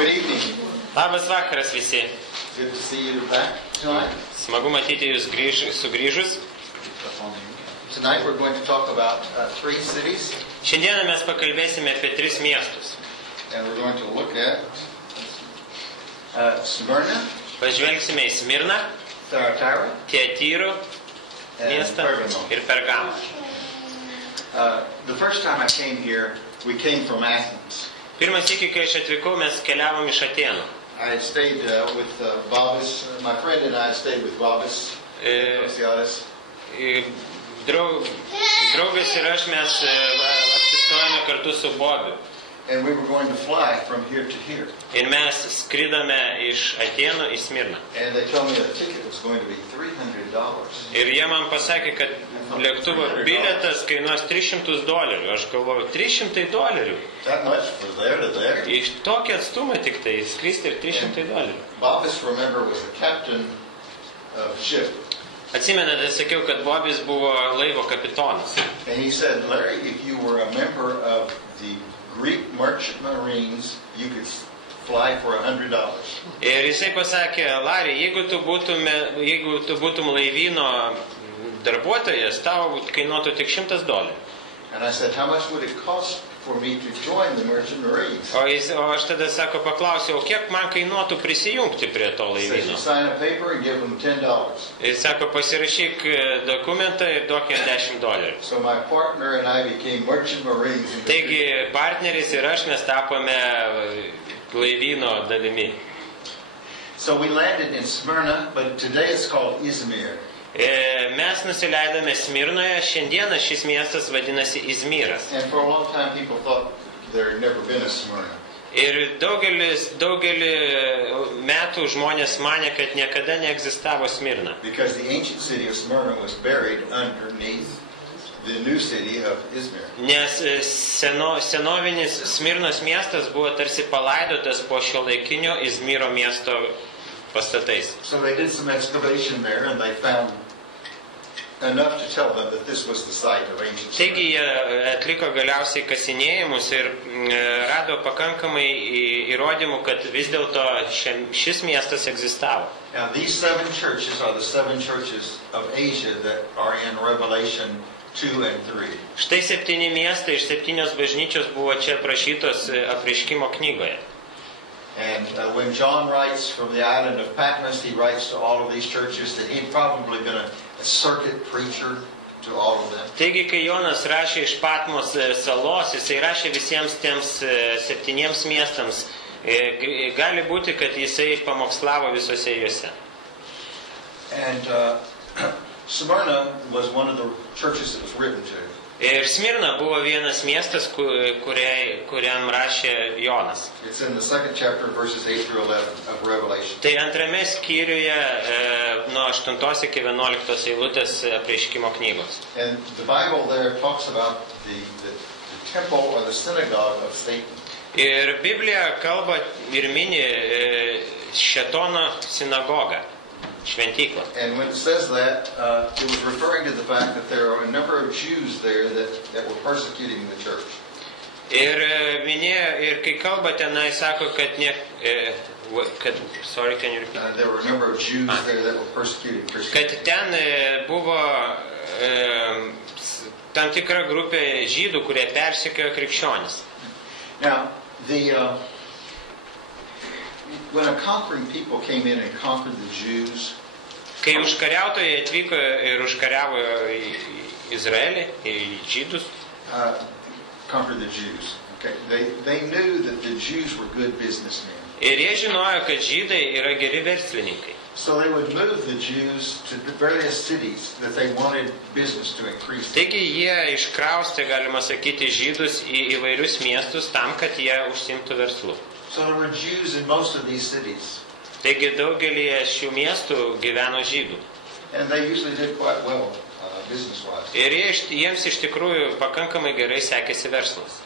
Good evening. Labas vakaras visi. Good to see you back tonight. Smagu matyti jūs sugrįžus. Tonight we're going to talk about three cities. Šiandieną mes pakalbėsime apie 3 miestus. And we're going to look at Smyrna, Pažvelgsime į Smirną, Thyatira, Tiatyrų miestą ir Pergamą. The first time I came here, we came from Athens. Pirmas sykį, kai aš atvykau, mes keliavom iš Atėnų. I stayed with Babis. My friend and I stayed with Babis. Draugas ir aš mes apsistojame kartu su Bobiu. And we were going to fly from here to here. Ir mes skridome iš Atėnų į Smirną. And they told me the ticket was going to be $300. Ir jie man pasakė, kad lėktuvo bilietas kainuos $300. Aš galvoju, $300? That much from there to there? Iš tokį atstumą tik tai skristi ir $300. Babis, remember, was the captain of the ship. Atsimenate, sakiau, kad Bobis buvo laivo kapitonas. And he said, Larry, if you were a member of the Greek merchant marines, you could fly for $100. Ir jisai pasakė, Larry, jeigu tu būtum laivyno darbuotojas, tau kainuotų tik $100. And I said, how much would it cost for me to join the merchant marines? O aš tada paklausiau, kiek man kainuotų prisijungti prie to He said, laivyno? you sign a paper and give them $10. Ir sako, pasirašyk dokumentą ir duok jam $10. So my partner and I became merchant marines. Taigi partneris ir aš mes tapome laivyno dalimi. So we landed in Smyrna, but today it's called Izmir. Mes nusileidome Smirnoje, šiandieną šis miestas vadinasi Izmiras. And for a long time people thought there had never been a Smyrna. Ir daugelį metų žmonės manė, kad niekada neegzistavo Smirna. Because the ancient city of Smyrna was buried underneath the new city of Izmir. Nes senovinis Smirnos miestas buvo tarsi palaidotas po šiuolaikinio Izmiro miesto pastatais. So they did some excavation there and they found enough to tell them that this was the site of ancient Smyrna. Taigi jie atliko galiausiai kasinėjimus ir rado pakankamai įrodymų, kad vis dėlto šis miestas egzistavo. Now these 7 churches are the 7 churches of Asia that are in Revelation 2 and 3. Štai 7 miestai iš 7 bažnyčios buvo čia aprašytos Apreiškimo knygoje. And when John writes from the island of Patmos, he writes to all of these churches that he'd probably been a circuit preacher to all of them. Taigi, kai Jonas rašė iš Patmos salos, jisai rašė visiems tiems 7 miestams. Gali būti, kad jisai pamokslavo visose juose. And Smyrna was one of the churches that was written to. Ir Smirna buvo vienas miestas, kuriam rašė Jonas. It's in the 2nd chapter, verses 8 through 11 of Revelation. Tai antrame skyriuje nuo 8 iki 11 eilutės Apreiškimo knygos. And the Bible there talks about the temple or the synagogue of Satan. Ir Biblija kalba ir mini Šėtono sinagogą, šventyklą. And when it says that, it was referring to the fact that there are a number of Jews there that were persecuting the church. Ir minėjo, ir kai kalba tenai, sako, kad sorry, can you repeat? There were a number of Jews there that were persecuting Christians. Kad ten buvo tam tikra grupė žydų, kurie persekiojo krikščionis. Now, when a conquering people came in and conquered the Jews, kai užkariautojai atvyko ir užkariavo Izraelį, žydus, conquered the Jews. Okay, they knew that the Jews were good businessmen. Ir jie žinojo, kad žydai yra geri verslininkai. So they would move the Jews to various cities that they wanted business to increase. Taigi jie iškraustė, galima sakyti, žydus į įvairius miestus tam, kad jie užsimtų verslu. So there were Jews in most of these cities. Taigi daugelį šių miestų gyveno žydų. And they usually did quite well business-wise. Ir jiems iš tikrųjų pakankamai gerai sekėsi verslas.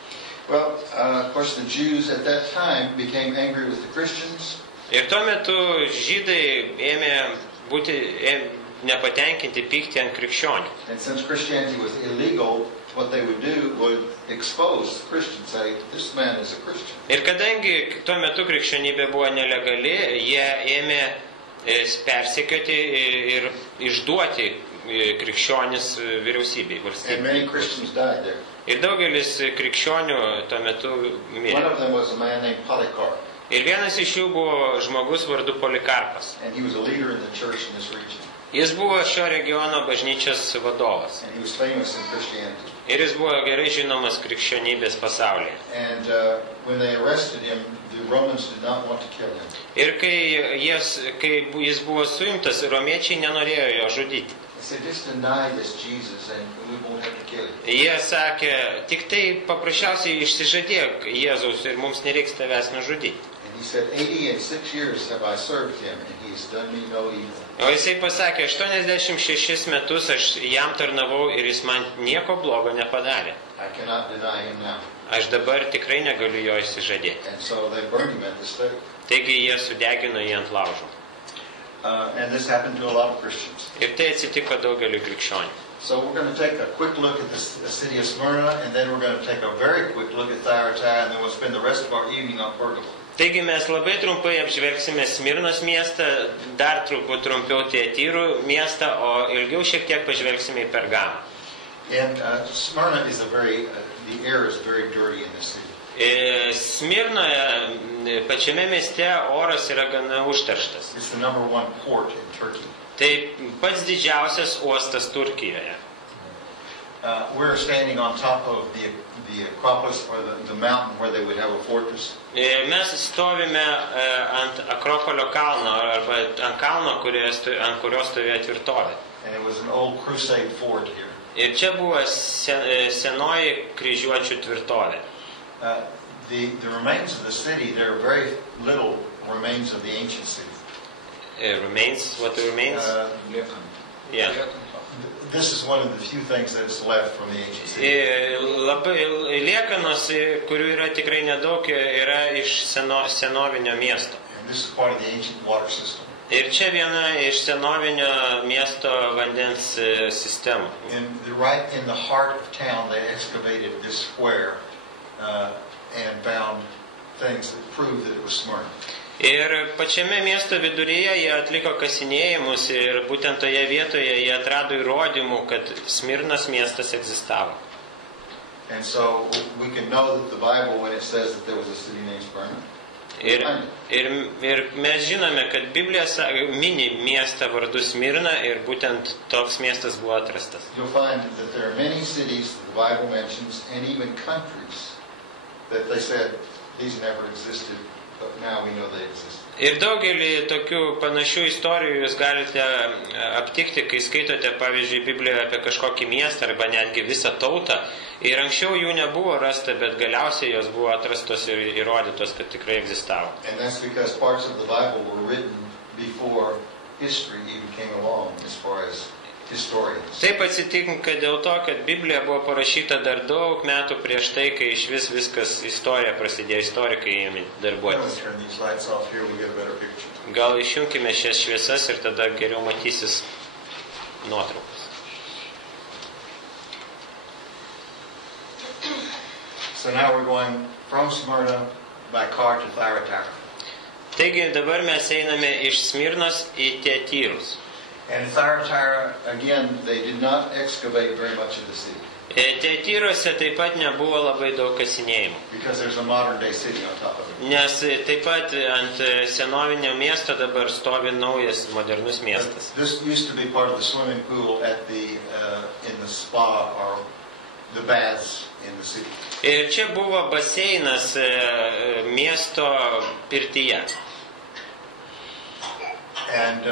Well, of course, the Jews at that time became angry with the Christians. Ir tuo metu žydai ėmė būti nepatenkinti, pykti ant krikščionių. And since Christianity was illegal what they would do would expose the Christian, say, this man is a Christian. Ir kadangi tuo metu krikščionybė buvo nelegali, jie ėmė persekioti ir išduoti krikščionis vyriausybei, And valstybei. many Christians died there. Ir daugelis krikščionių tuo metu One mirė. of them was a man named Polycarp, Ir vienas iš jų buvo žmogus vardu Polikarpas. and he was a leader in the church in this region. Jis buvo šio regiono bažnyčios vadovas. And he was famous in Christianity. Ir jis buvo gerai žinomas krikščionybės pasaulyje. And when they arrested him, the Romans did not want to kill him. Ir kai jis buvo suimtas, romiečiai nenorėjo jo žudyti. They said, just deny this Jesus and we won't have to kill him. Jie sakė, tik tai paprasčiausiai išsižadėk Jėzaus ir mums nereiks tavęs nužudyti. And he said, 86 years have I served him and he has done me no evil. O jisai pasakė, 86 metus aš jam tarnavau ir jis man nieko blogo nepadarė. I cannot deny him now. Aš dabar tikrai negaliu jo išsižadėti. And so they burned him at the stake. Taigi jie sudegino jį ant laužo. And this happened to a lot of Christians. Ir tai atsitiko daugeliu krikščionių. So we're going to take a quick look at the city of Smyrna, and then we're going to take a very quick look at Thyatira, and then we'll spend the rest of our evening on Pergamum. Taigi mes labai trumpai apžvelgsime Smirnos miestą, dar trumpiau Tiatyrų miestą, o ilgiau šiek tiek pažvelgsime į Pergamą. And Smyrna is the air is very dirty in this city. Smirnoje pačiame mieste oras yra gana užterštas. It's the #1 port in Turkey. Tai pats didžiausias uostas Turkijoje. We're standing on top of the Acropolis, or the mountain where they would have a fortress. Mes stovime ant Akropolio kalno, arba ant kalno, ant kurio stovėjo tvirtovė. And it was an old crusade fort here. Ir čia buvo senoji kryžiuočių tvirtovė. The remains of the city, there are very little remains of the ancient city. Remains? What remains? Yeah. This is one of the few things that's left from the ancient city. Labai liekanos, kurių yra tikrai nedaug, yra iš senovinio miesto. And this is part of the ancient water system. Ir čia viena iš senovinio miesto vandens sistemų. Right in the heart of town, they excavated this square and found things that proved that it was Smyrna. Ir pačiame miesto viduryje jie atliko kasinėjimus ir būtent toje vietoje jie atrado įrodymų, kad Smirnos miestas egzistavo. And so we can know that the Bible, when it says that there was a city named Smyrna, ir mes žinome, kad Biblija mini miestą vardu Smirna ir būtent toks miestas buvo atrastas. You'll find that there are many cities that the Bible mentions, and even countries that they said these never existed, but now we know they exist. Ir daugelį tokių panašių istorijų jūs galite aptikti, kai skaitote, pavyzdžiui, Biblijoje apie kažkokį miestą arba netgi visą tautą. Ir anksčiau jų nebuvo rasta, bet galiausiai jos buvo atrastos ir įrodytos, kad tikrai egzistavo. And that's because parts of the Bible were written before history even came along, as far as historians. Taip atsitinka dėl to, kad Biblija buvo parašyta dar daug metų prieš tai, kai iš viskas istorija prasidėjo, istorikai ėmė darbuotis. Gal išjungkime šias šviesas ir tada geriau matysis nuotraukas. So now we're going from Smyrna by car to Thyatira. Taigi dabar mes einame iš Smirnos į Tiatyrus. And in Thyatira, again, they did not excavate very much of the city. Tiatyrose taip pat nebuvo labai daug kasinėjimų. Because there's a modern day city on top of it. Nes taip pat ant senovinio miesto dabar stovi naujas modernus miestas. This used to be part of the swimming pool at in the spa or the baths in the city. Ir čia buvo baseinas miesto pirtyje. And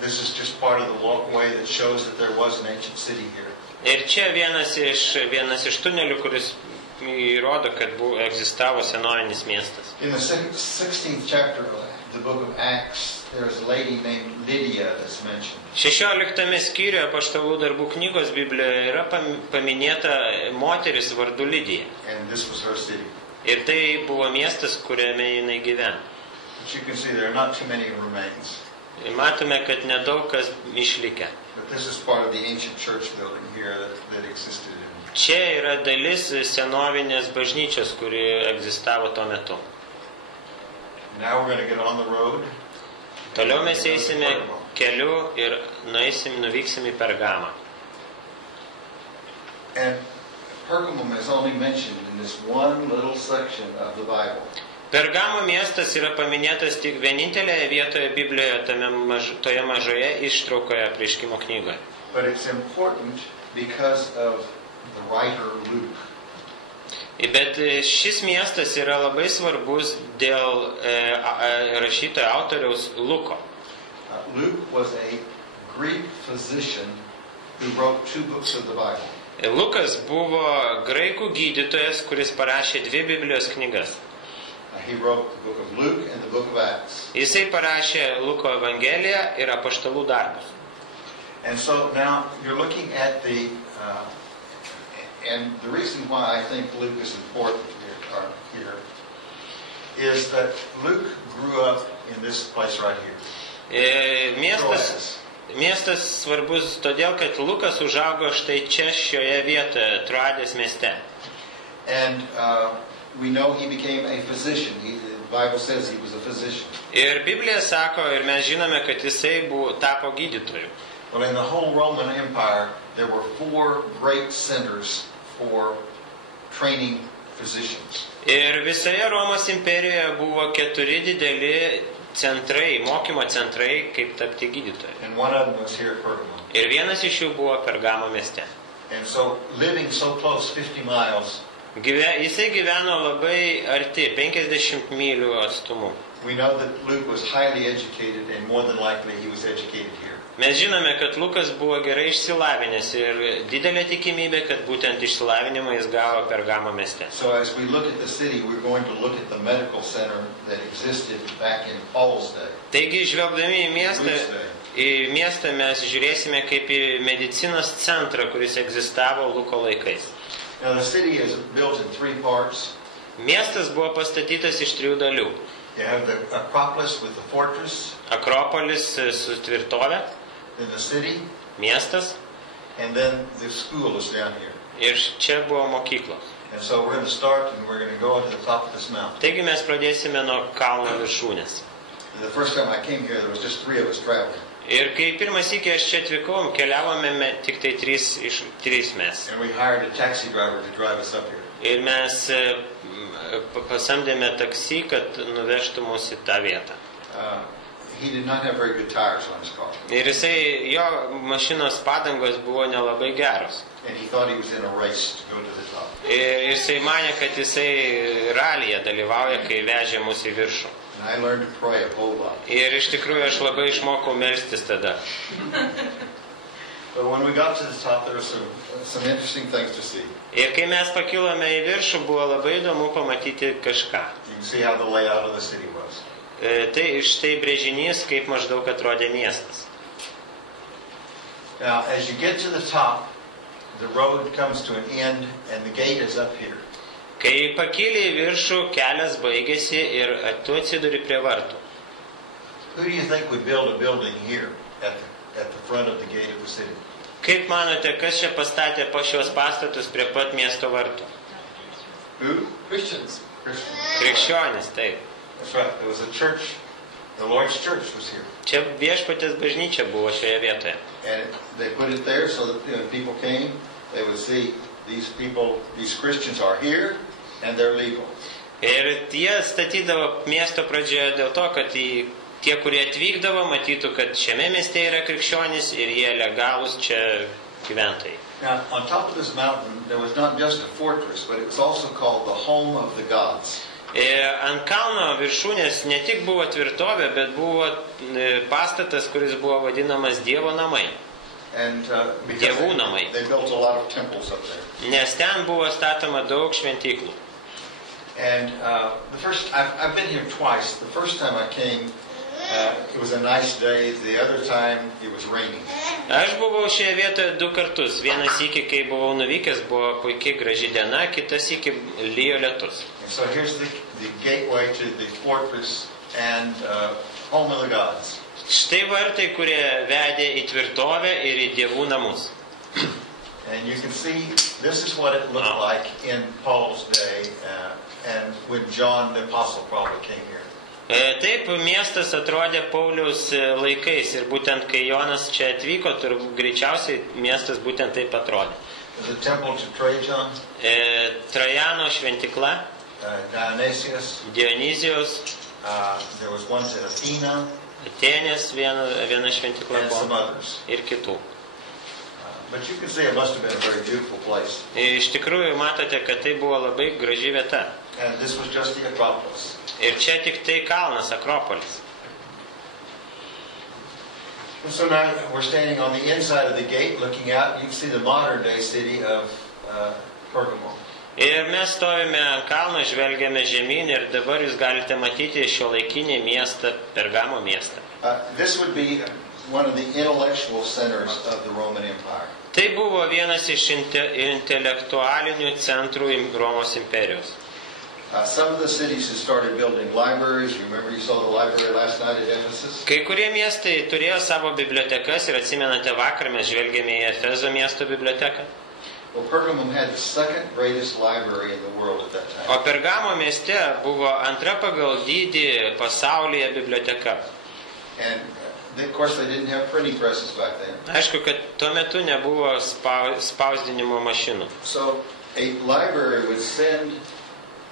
this is just part of the walkway that shows that there was an ancient city here. Ir čia vienas iš tunelių, kuris įrodo, kad egzistavo senovinis miestas. In the 16th chapter of the book of Acts, there's a lady named Lydia that's mentioned. 16 skyriuje Apaštalų darbų knygos Biblijoje yra paminėta moteris vardu Lidija. And this was her city. Ir tai buvo miestas, kuriame jinai gyveno. But you can see there are not too many remains. Matome, kad nedaug kas išlikę. But this is part of the ancient church building here that existed Čia yra dalis senovinės bažnyčios, kuri egzistavo tuo metu. Now we're going to get on the road. Toliau mes eisime keliu ir nuvyksim į Pergamą. And Pergamum is only mentioned in this one little section of the Bible. Pergamo miestas yra paminėtas tik vienintelėje vietoje Biblijoje, toje mažoje ištraukoje Apreiškimo knygoje. But it's important because of the writer Luke. Bet šis miestas yra labai svarbus dėl rašytojo autoriaus Luko. Luke was a Greek physician who wrote 2 books of the Bible. Lukas buvo graikų gydytojas, kuris parašė 2 Biblijos knygas. He wrote the book of Luke and the book of Acts. Jisai parašė Luko Evangeliją ir Apaštalų darbus. And so now you're looking at and the reason why I think Luke is important here is that Luke grew up in this place right here. Miestas svarbus todėl, kad Lukas užaugo štai čia šioje vietoje, Troadės mieste. And we know he became a physician. The Bible says he was a physician. Ir Biblija sako, ir mes žinome, kad jisai tapo gydytoju. Well, in the whole Roman Empire, there were 4 great centers for training physicians. Ir visoje Romos imperijoje buvo 4 dideli centrai, mokymo centrai, kaip tapti gydytoju. And one of them was here at Pergamum. Ir vienas iš jų buvo Pergamo mieste. And so, living so close, 50 miles, Jisai gyveno labai arti, 50 mylių atstumu. we know that Luke was highly educated, and more than likely he was educated here. Mes žinome, kad Lukas buvo gerai išsilavinęs ir didelė tikimybė, kad būtent išsilavinimą jis gavo Pergamo mieste. So as we look at the city, we're going to look at the medical center that existed back in Paul's day. Taigi, žvelgdami į miestą mes žiūrėsime kaip į medicinos centrą, kuris egzistavo Luko laikais. Now the city is built in 3 parts. Miestas buvo pastatytas iš 3 dalių. You have the Acropolis with the fortress, Akropolis su tvirtove, then the city, miestas, and then the school is down here. ir čia buvo mokyklos. And so we're going to start and we're going to go to the top of this mountain. Taigi mes pradėsime nuo kalno viršūnės. The first time I came here, there was just 3 of us traveling. Ir kai pirmas sykį aš čia atvykau, keliavome tik tai 3 mes. And we hired a taxi driver to drive us up here. Ir mes pasamdėme taksi, kad nuvežtų mus į tą vietą. He did not have very good tires on his car. Ir jo mašinos padangos buvo nelabai geros. And he thought he was in a race to go to the top. Ir jisai manė, kad jisai ralyje dalyvauja, kai vežė mus į viršų. And I learned to pray a whole lot. Ir iš tikrųjų aš labai išmokau melstis tada. But when we got to the top, there were some interesting things to see. Ir kai mes pakilome į viršų, buvo labai įdomu pamatyti kažką. You can see how the layout of the city was. Tai štai brėžinys, kaip maždaug atrodė miestas. Now, as you get to the top, the road comes to an end and the gate is up here. Kai pakilė į viršų, kelias baigėsi ir tu atsiduri prie vartų. Who do you think would build a building here at the front of the gate of the city? Kaip manote, kas čia pastatė po šios pastatus prie pat miesto vartų? Who? Christians. Krikščionis, taip. That's right. There was a church. The Lord's church was here. Čia viešpaties bažnyčia buvo šioje vietoje. And they put it there so that when people came, they would see these people, these Christians are here and they're legal. Ir jie statydavo miesto pradžioje dėl to, kad tie, kurie atvykdavo, matytų, kad šiame mieste yra krikščionys ir jie legalūs čia gyventojai. Now, on top of this mountain, there was not just a fortress, but it was also called the home of the gods. Ant kalno viršūnės ne tik buvo tvirtovė, bet buvo pastatas, kuris buvo vadinamas Dievo namai. And Dievų namai. they built a lot of temples up there. Nes ten buvo statoma daug šventyklų. And I've been here twice. The first time I came, it was a nice day. The other time, it was raining. Aš buvau šioje vietoje 2 kartus. Vieną sykį, kai buvau nuvykęs, buvo puikiai graži diena, kitas sykį lijo lietus. And so here's the gateway to the fortress and home of the gods. Štai vartai, kurie vedė į tvirtovę ir į dievų namus. And you can see this is what it looked like in Paul's day and when John the Apostle probably came here. Taip miestas atrodė Pauliaus laikais ir būtent kai Jonas čia atvyko, greičiausiai miestas būtent taip atrodė. The temple to Trajan, Trajano šventikla, Dionysius, Dionizijos, there was one to Athena, Atenės viena šventikla and some buvo others. ir kitų. But you can see it must have been a very beautiful place. Iš tikrųjų matote, kad tai buvo labai graži vieta. And this was just the Acropolis. Ir čia tik tai kalnas, Akropolis. So now we're standing on the inside of the gate looking out. You can see the modern day city of Pergamum. Ir mes stovime ant kalno, žvelgiame žemyn ir dabar jūs galite matyti šiuolaikinį miestą, Pergamo miestą. This would be one of the intellectual centers of the Roman Empire. Tai buvo vienas iš intelektualinių centrų Romos imperijos. Some of the cities have started building libraries. You remember you saw the library last night at Ephesus? Kai kurie miestai turėjo savo bibliotekas ir atsimenate vakar mes žvelgėme į Efezo miesto biblioteką. Well, Pergamum had the second greatest library in the world at that time. O Pergamo mieste buvo antra pagal dydį pasaulyje biblioteka. And of course they didn't have printing presses back then. Aišku, kad tuo metu nebuvo spausdinimo mašinų. So a library would send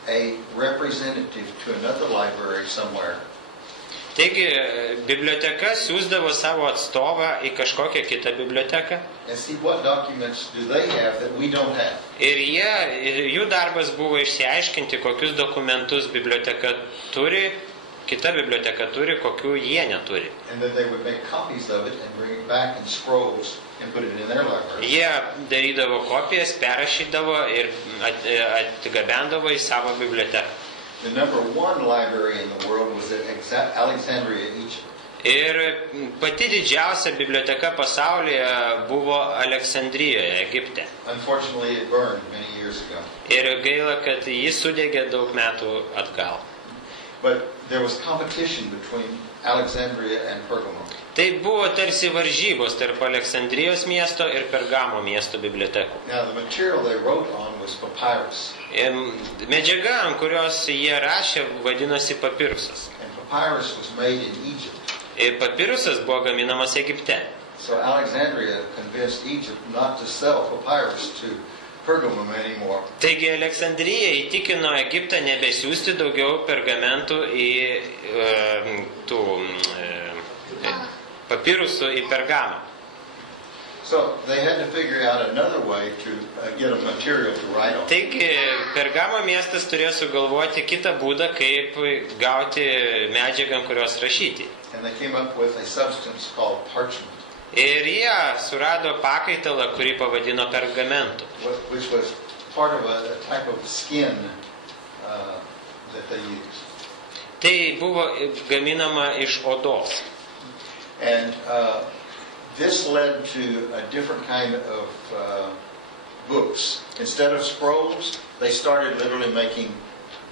a representative to another library somewhere. Taigi, biblioteka siūsdavo savo atstovą į kažkokią kitą biblioteką. And see what documents do they have that we don't have. Ir jų darbas buvo išsiaiškinti, kokius dokumentus biblioteka turi, kita biblioteka turi, kokių jie neturi. And then they would make copies of it and bring it back in scrolls and put it in their library. Jie darydavo kopijas, perrašydavo ir atgabendavo į savo biblioteką. The number one library in the world was at Alexandria, Egypt. Ir pati didžiausia biblioteka pasaulyje buvo Aleksandrijoje, Egipte. Unfortunately, it burned many years ago. Ir gaila, kad jis sudegė daug metų atgal. But there was competition between Alexandria and Pergamum. Tai buvo tarsi varžybos tarp Aleksandrijos miesto ir Pergamo miesto bibliotekų. Now, the material they wrote on was papyrus. Medžiaga, ant kurios jie rašė, vadinosi papirusas. And papyrus was made in Egypt. Ir papirusas buvo gaminamas Egipte. So Alexandria convinced Egypt not to sell papyrus to Pergamum anymore. Taigi Aleksandrija įtikino Egiptą nebesiųsti daugiau pergamentų į papirusų į Pergamą. So they had to figure out another way to get a material to write on. Taigi Pergamo miestas turėjo sugalvoti kitą būdą, kaip gauti medžiagą, kurios rašyti. And they came up with a substance called parchment. Ir jie surado pakaitalą, kurį pavadino pergamentu. Which was part of a type of skin that they used. Tai buvo gaminama iš odos. And this led to a different kind of books. Instead of scrolls, they started literally making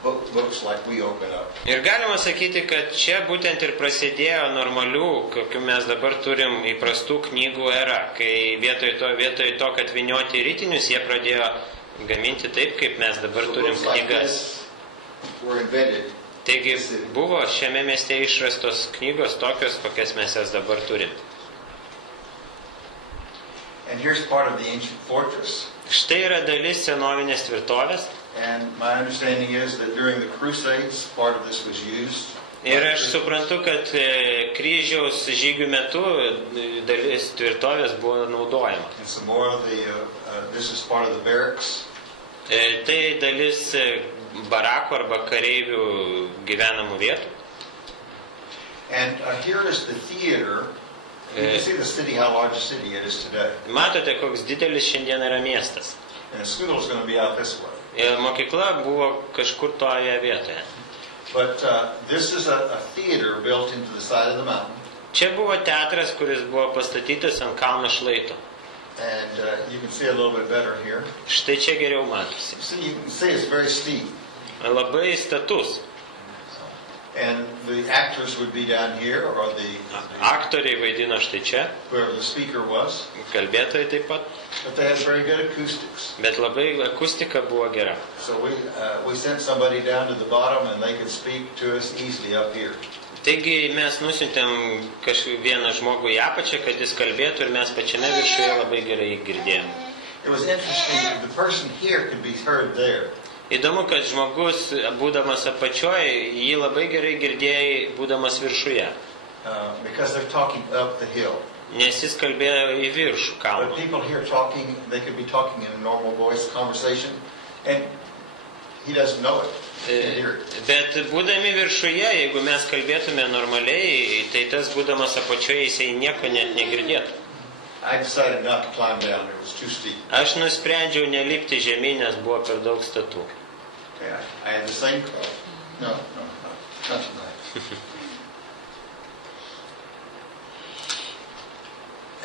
books like we open up. Ir galima sakyti, kad čia būtent ir prasidėjo normalių, kokių mes dabar turim įprastų knygų era, kai vietoj to, kad vynioti ritinius, jie pradėjo gaminti taip, kaip mes dabar turim knygas. Taigi buvo šiame mieste išrastos knygos tokios, kokias mes jas dabar turim. And here's part of the ancient fortress. Štai yra dalis senovinės tvirtovės. And my understanding is that during the Crusades, part of this was used. Ir aš suprantu, kad kryžiaus žygių metu dalis tvirtovės buvo naudojama. And some more of this is part of the barracks. Tai dalis barakų arba kareivių gyvenamų vietų. And here is the theater. You can see the city, how large a city it is today. Matote, koks didelis šiandien yra miestas. And the school is going to be out this way. Ir mokykla buvo kažkur toje vietoje. But this is a theater built into the side of the mountain. Čia buvo teatras, kuris buvo pastatytas ant kalno šlaito. And you can see a little bit better here. Štai čia geriau matosi. You can see it's very steep. Labai status. And the actors would be down here, or Aktoriai vaidino štai čia, whoever the speaker was. kalbėtojai taip pat, But they had very good acoustics. bet labai akustika buvo gera. So we sent somebody down to the bottom, and they could speak to us easily up here. Taigi mes nusintėm vieną žmogų į apačią, kad jis kalbėtų ir mes pačiame viršuje labai gerai girdėjom. It was interesting that the person here could be heard there. Įdomu, kad žmogus, būdamas apačioje, jį labai gerai girdėjai, būdamas viršuje. Because they're talking up the hill. Nes jis kalbėjo į viršų But kalną. people here talking, they could be talking in a normal voice conversation, and he doesn't know it. He can't hear it. Bet būdami viršuje, jeigu mes kalbėtume normaliai, tai tas būdamas apačioje jisai nieko net negirdėtų. I decided not to climb down. It was too steep. Aš nusprendžiau nelipti žemyn, nes buvo per daug statų. Okay, I had the same call. No, not tonight.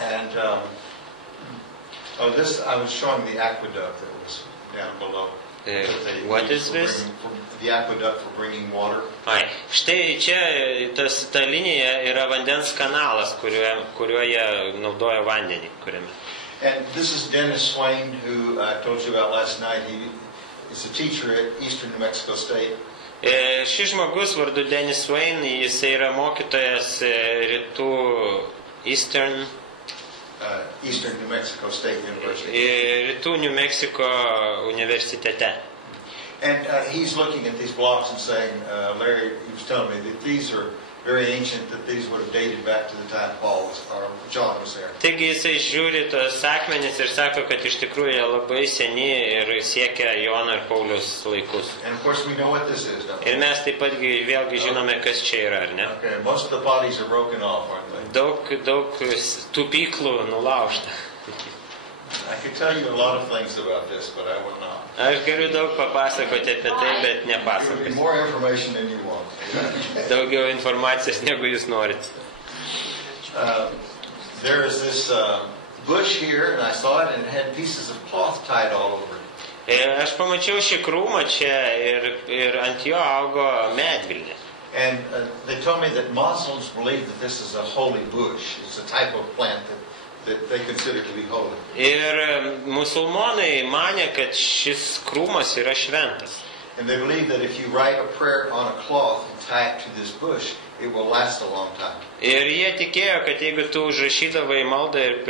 And this I was showing the aqueduct that was down below. That they What used is for this? The aqueduct for bringing water. Ai, štai čia ta linija yra vandens kanalas, kuriuo jie naudoja vandenį. Kuriame. And this is Dennis Swain, who I told you about last night. He is a teacher at Eastern New Mexico State. Šis žmogus vardu Dennis Swain, jis yra mokytojas rytų Eastern New Mexico State University. Rytų New Mexico universitete. And he's looking at these blocks and saying, Larry, he was telling me that these are very ancient, that these would have dated back to the time Paul was, or John was there. Taigi jisai žiūri tos akmenis ir sako, kad iš tikrųjų jie labai seni ir siekia Jono ir Pauliaus laikus. And of course we know what this is, don't we? Ir mes taip pat vėlgi žinome, kas čia yra, ar ne? Okay, most of the bodies are broken off, aren't they? Daug tupyklų nulaužta. I could tell you a lot of things about this, but I will not. Aš galiu daug papasakoti apie tai, bet It would be nepasakosiu. more information than you want. Daugiau informacijos, negu jūs norite. There is this bush here, and I saw it, and it had pieces of cloth tied all over it. Aš pamačiau šį krūmą čia ir ant jo augo medvilnė. And they told me that Muslims believe that this is a holy bush. It's a type of plant that they consider to be holy. Ir musulmonai mane, kad šis krūmas yra šventas. And they believe that if you write a prayer on a cloth and tie it to this bush, it will last a long time. Ir jie tikėjo, kad jeigu tu užrašydavai maldą ir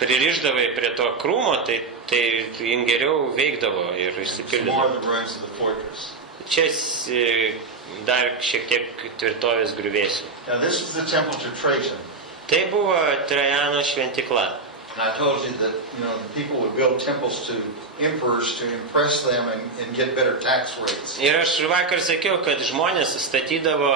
pririšdavai prie to krūmo, tai jin geriau veikdavo ir It's more išsipildydavo. of the ruins of the fortress. Čia dar šiek tiek tvirtovės griuvėsių. Now this is the temple to Trajan. Tai buvo Trajano šventikla. And I told you that, people would build temples to emperors to impress them and get better tax rates. Ir aš vakar sakiau, kad žmonės statydavo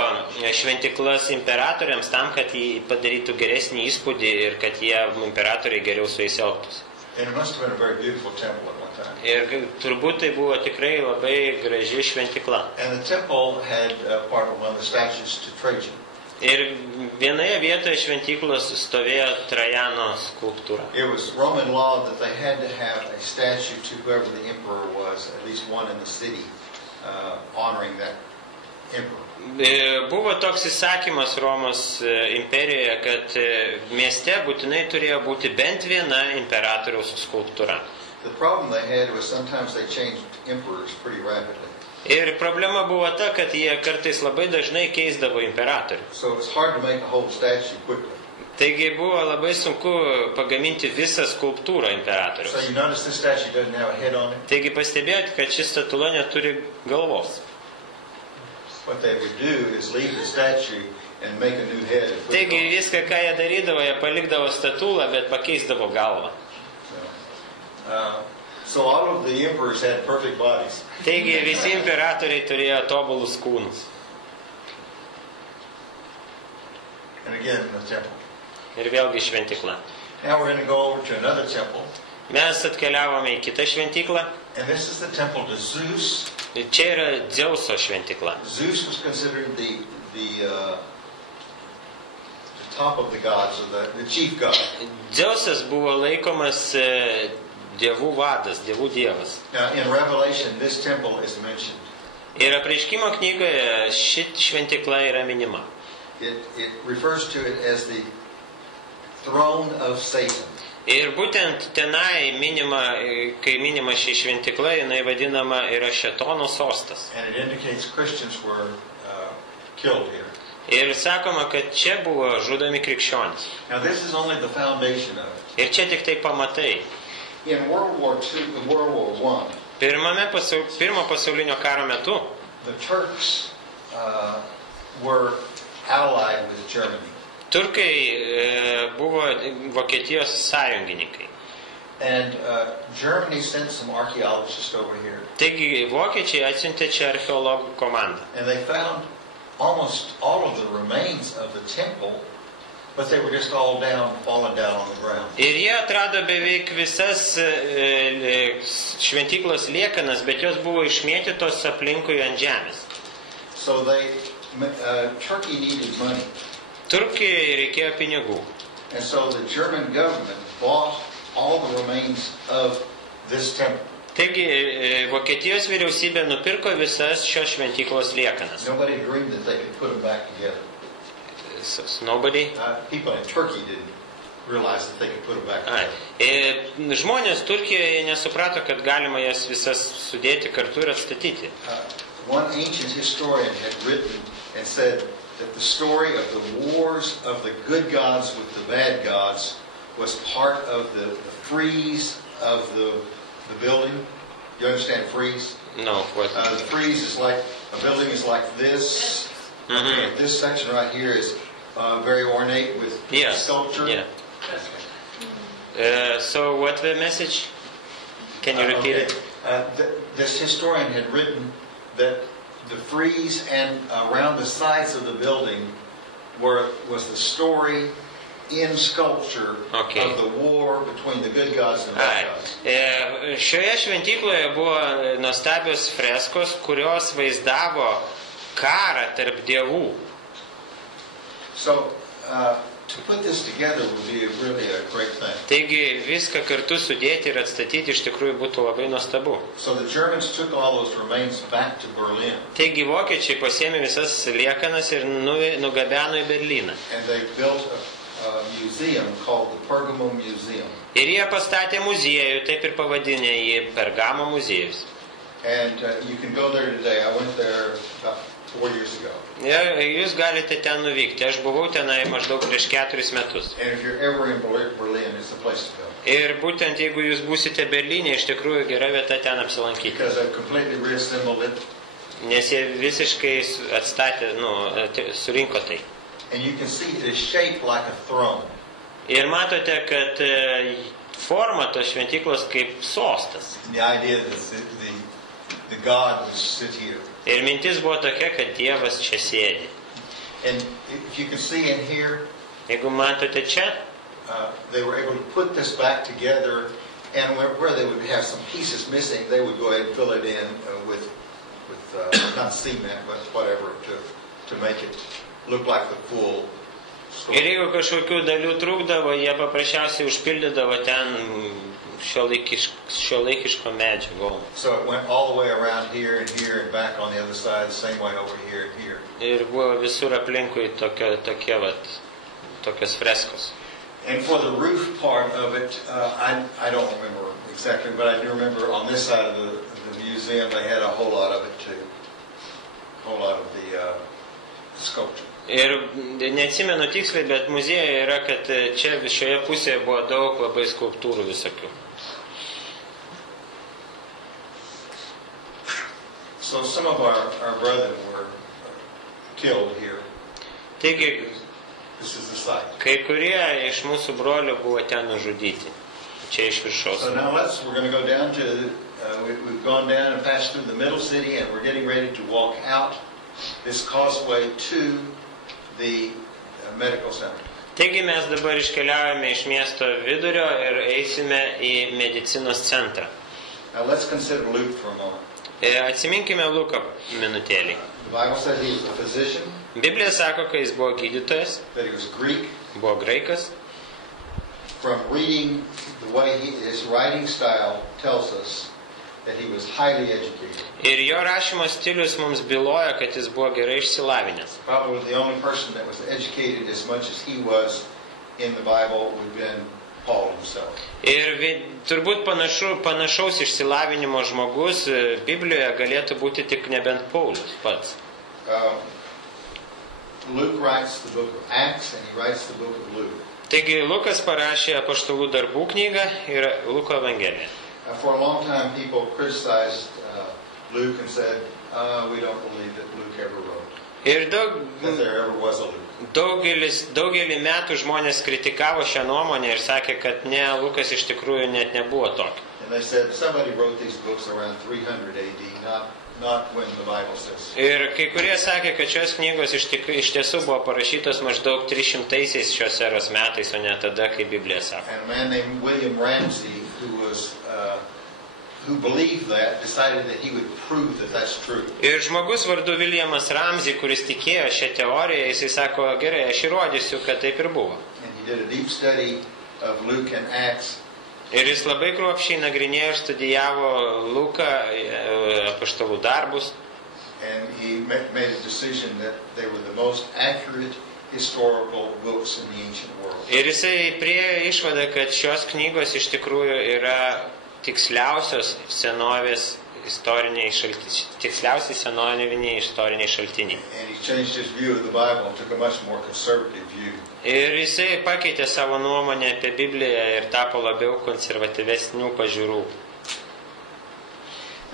šventiklas imperatoriams tam, kad jį padarytų geresnį įspūdį ir kad jie imperatoriai geriau su jais elgtųsi. And it must have been a very beautiful temple at one time. Ir turbūt tai buvo tikrai labai graži šventikla. And the temple had part of one of the statues to Trajan. Ir vienoje vietoje šventiklos stovėjo Trajano skulptūra. It was Roman law that they had to have a statue to whoever the emperor was, at least one in the city, honoring that emperor. Buvo toks įsakymas Romos imperijoje, kad mieste būtinai turėjo būti bent viena imperatoriaus skulptūra. The problem they had was sometimes they changed emperors pretty rapidly. Ir problema buvo ta, kad jie kartais labai dažnai keisdavo imperatorių. So it's hard to make a whole statue quickly. Taigi buvo labai sunku pagaminti visą skulptūrą So imperatoriaus. you notice this statue doesn't have a head on it. Taigi pastebėjote, kad ši statula neturi galvos. What they would do is leave the statue and make a new head and put it Taigi on. viską, ką jie darydavo, jie palikdavo statulą, bet pakeisdavo galvą. So all of the emperors had perfect bodies. Taigi visi imperatoriai turėjo tobulus kūnus. And again, the temple. Ir vėlgi šventikla. Now we're going to go over to another temple. Mes atkeliavome į kitą šventiklą. And this is the temple to Zeus. Čia yra Dzeuso šventikla. Zeus was considered the top of the gods, or the chief god. Dzeusas buvo laikomas dievų vadas, dievų dievas. Now in Revelation, this temple is mentioned. Ir Apreiškimo knygoje ši šventykla yra minima. It refers to it as the throne of Satan. Ir būtent tenai minima, kai minima ši šventykla, jinai vadinama yra Šėtono sostas. And it indicates Christians were killed here. Ir sakoma, kad čia buvo žudomi krikščionys. Now this is only the foundation of it. Ir čia tik tai pamatai. In World War I, Pirmo pasaulinio karo metu the Turks were allied with Germany. turkai buvo Vokietijos sąjungininkai. And Germany sent some archaeologists over here. Taigi vokiečiai atsiuntė čia archeologų komandą. And they found almost all of the remains of the temple, but they were just all fallen down on the ground. Ir jie atrado beveik visas šventyklos liekanas, bet jos buvo išmėtytos aplinkui ant žemės. So Turkey needed money. Turkijai reikėjo pinigų. And so the German government bought all the remains of this temple. Taigi Vokietijos vyriausybė nupirko visas šios šventyklos liekanas. Nobody dreamed that they could put them back together. Nobody? People in Turkey didn't realize that they could put them back together. Žmonės Turkijoje nesuprato, kad galima jas visas sudėti kartu ir atstatyti. One ancient historian had written and said that the story of the wars of the good gods with the bad gods was part of the frieze of the building. You understand frieze? No, what? The frieze is like, a building is like this. Mm-hmm. This section right here is very ornate with sculpture. Yeah. So what the message? Can you repeat it? This historian had written that the frieze and around the sides of the building was the story in sculpture of the war between the good gods and the bad gods. Šioje šventykloje buvo nuostabios freskos, kurios vaizdavo karą tarp dievų. So, to put this together would be really a great thing. Taigi viską kartu sudėti ir atstatyti iš tikrųjų būtų labai nuostabu. So the Germans took all those remains back to Berlin. Taigi vokiečiai pasiėmė visas liekanas ir nugabeno į Berlyną. And they built a museum called the Pergamum Museum. Ir jie pastatė muziejų, taip ir pavadinė jį Pergamo muziejus. And you can go there today. I went there about 4 years ago. Jūs galite ten nuvykti. Aš buvau tenai maždaug prieš 4 metus. And if you're ever in Berlin, it's the place to go. Ir būtent jeigu jūs būsite Berlyne, iš tikrųjų gera vieta ten apsilankyti. Because they've completely reassembled it. Nes jie visiškai atstatė, surinko tai. And you can see it is shaped like a throne. Ir matote, kad forma tos šventyklos kaip sostas. The idea that the God would sit here. Ir mintis buvo tokia, kad Dievas čia sėdi. And if you can see in here, jeigu matote čia, they were able to put this back together, and where they would have some pieces missing, they would go ahead and fill it in with not cement, but whatever, to make it look like the full story. Ir jeigu kažkokių dalių trūkdavo, jie paprasčiausiai užpildydavo ten šiuolaikiško medžio gomą. So it went all the way around here and here and back on the other side, the same way over here and here. Ir buvo visur aplinkui tokios freskos. And for the roof part of it, I don't remember exactly, but I do remember on this side of the museum they had a whole lot of it too. A whole lot of the sculpture. Ir neatsimenu tiksliai, bet muziejuje yra, kad čia šioje pusėje buvo daug labai skulptūrų visokių. So some of our brethren were killed here. Taigi, this is the site. Kai kurie iš mūsų brolių buvo ten nužudyti. Čia iš viršaus. So now we're going to go down to, we've gone down and passed through the middle city, and we're getting ready to walk out this causeway to the medical center. Taigi mes dabar iškeliaujame iš miesto vidurio ir eisime į medicinos centrą. Now let's consider Luke for a moment. Atsiminkime Luką minutėlį. The Bible said he was a physician. Biblija sako, kad jis buvo gydytojas. That he was Greek. Buvo graikas. From reading the way his writing style tells us that he was highly educated. Ir jo rašymo stilius mums byloja, kad jis buvo gerai išsilavinęs. Probably the only person that was educated as much as he was in the Bible would have been Paul himself. Ir turbūt panašaus išsilavinimo žmogus Biblijoje galėtų būti tik nebent Paulius pats. Luke writes the book of Acts and he writes the book of Luke. Taigi Lukas parašė Apaštalų darbų knygą ir Luko Evangeliją. For a long time people criticized Luke and said, we don't believe that Luke ever wrote. Ir That there ever was a Luke. daugelį metų žmonės kritikavo šią nuomonę ir sakė, kad ne, Lukas iš tikrųjų net nebuvo tokio. And they said somebody wrote these books around 300 AD, not when the Bible says. Ir kai kurie sakė, kad šios knygos iš tiesų buvo parašytos maždaug 300-aisiais šios eros metais, o ne tada, kai Biblija sako. And a man named William Ramsey, who believed that, decided that he would prove that that's true. Ir žmogus vardu Williamas Ramsey, kuris tikėjo šią teoriją, jisai sako, gerai, aš įrodysiu, kad taip ir buvo. And he did a deep study of Luke and Acts. Ir jis labai kruopščiai nagrinėjo ir studijavo Luką, Apaštalų darbus. And he made a decision that they were the most accurate historical books in the ancient world. Ir jisai priėjo išvadą, kad šios knygos iš tikrųjų yra tiksliausios senovės istoriniai šaltiniai. And he changed his view of the Bible and took a much more conservative view. Ir jisai pakeitė savo nuomonę apie Bibliją ir tapo labiau konservatyvesnių pažiūrų.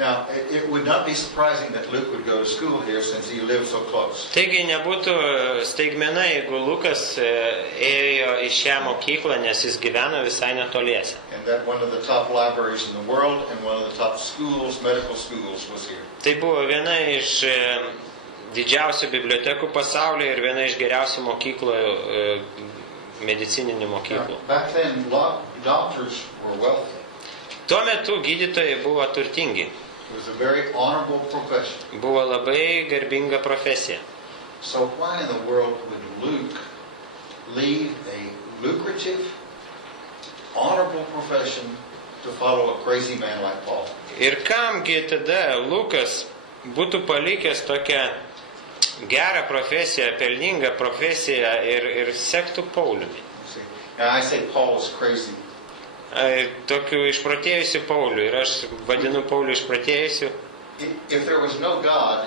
Now, it would not be surprising that Luke would go to school here since he lived so close. Taigi nebūtų staigmena, jeigu Lukas ėjo į šią mokyklą, nes jis gyveno visai netoliese. And that one of the top libraries in the world and one of the top schools, medical schools, was here. Tai buvo viena iš didžiausių bibliotekų pasaulyje ir viena iš geriausių mokyklų, medicininių mokyklų. Back then, doctors were wealthy. Tuo metu gydytojai buvo turtingi. It was a very honorable profession. Buvo labai garbinga profesija. So why in the world would Luke leave a lucrative, honorable profession to follow a crazy man like Paul? Ir kamgi tada Lukas būtų palikęs tokią gerą profesiją, pelningą profesiją ir sektų Pauliumi? Now I say Paul is crazy. Tokiu išprotėjusiu Pauliu. Ir aš vadinu Pauliu išprotėjusiu. If there was no God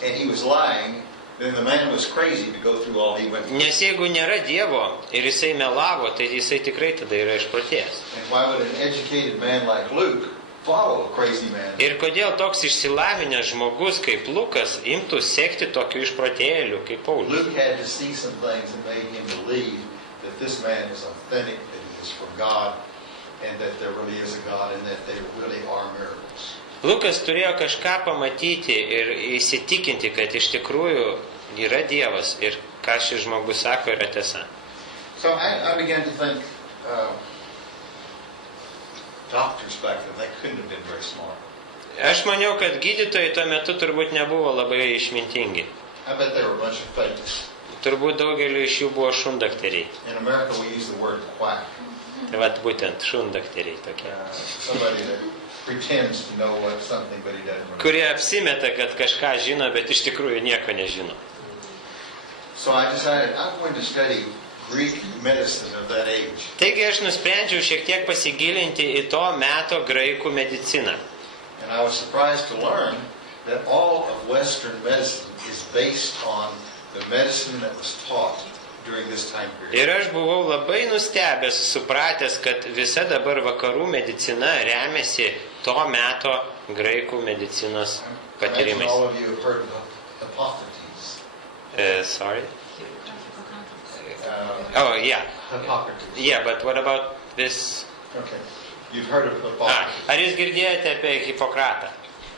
and he was lying, then the man was crazy to go through all he went through. Nes jeigu nėra Dievo ir jisai melavo, tai jisai tikrai tada yra išprotėjęs. And why would an educated man like Luke follow a crazy man? Ir kodėl toks išsilavinęs žmogus kaip Lukas imtų sekti tokiu išprotėjiu kaip Paulius? Luke had to see some things that made him believe that this man is authentic, that he is from God, and that there really is a God, and that there really are miracles. Lukas turėjo kažką pamatyti ir įsitikinti, kad iš tikrųjų yra Dievas ir ką šis žmogus sako yra tiesa. So I began to think, doctors back then, they couldn't have been very smart. Aš maniau, kad gydytojai tuo metu turbūt nebuvo labai išmintingi. I bet they were a bunch of fakes. Turbūt daugeliu iš jų buvo šundakteriai. In America we use the word quack. Tai vat būtent šundakteriai tokie. Somebody that pretends to know what something, but he doesn't really. Kurie apsimeta, kad kažką žino, bet iš tikrųjų nieko nežino. So I decided I'm going to study Greek medicine of that age. Taigi aš nusprendžiau šiek tiek pasigilinti į to meto graikų mediciną. And I was surprised to learn that all of Western medicine is based on the medicine that was taught during this time period. Ir aš buvau labai nustebęs, supratęs, kad visa dabar vakarų medicina remiasi to meto graikų medicinos patyrimais. All of you have heard of Hippocrates. Sorry? Oh, yeah. Hippocrates. Yeah, but what about this? Okay. You've heard of Hippocrates. Ar jūs girdėjote apie Hipokratą?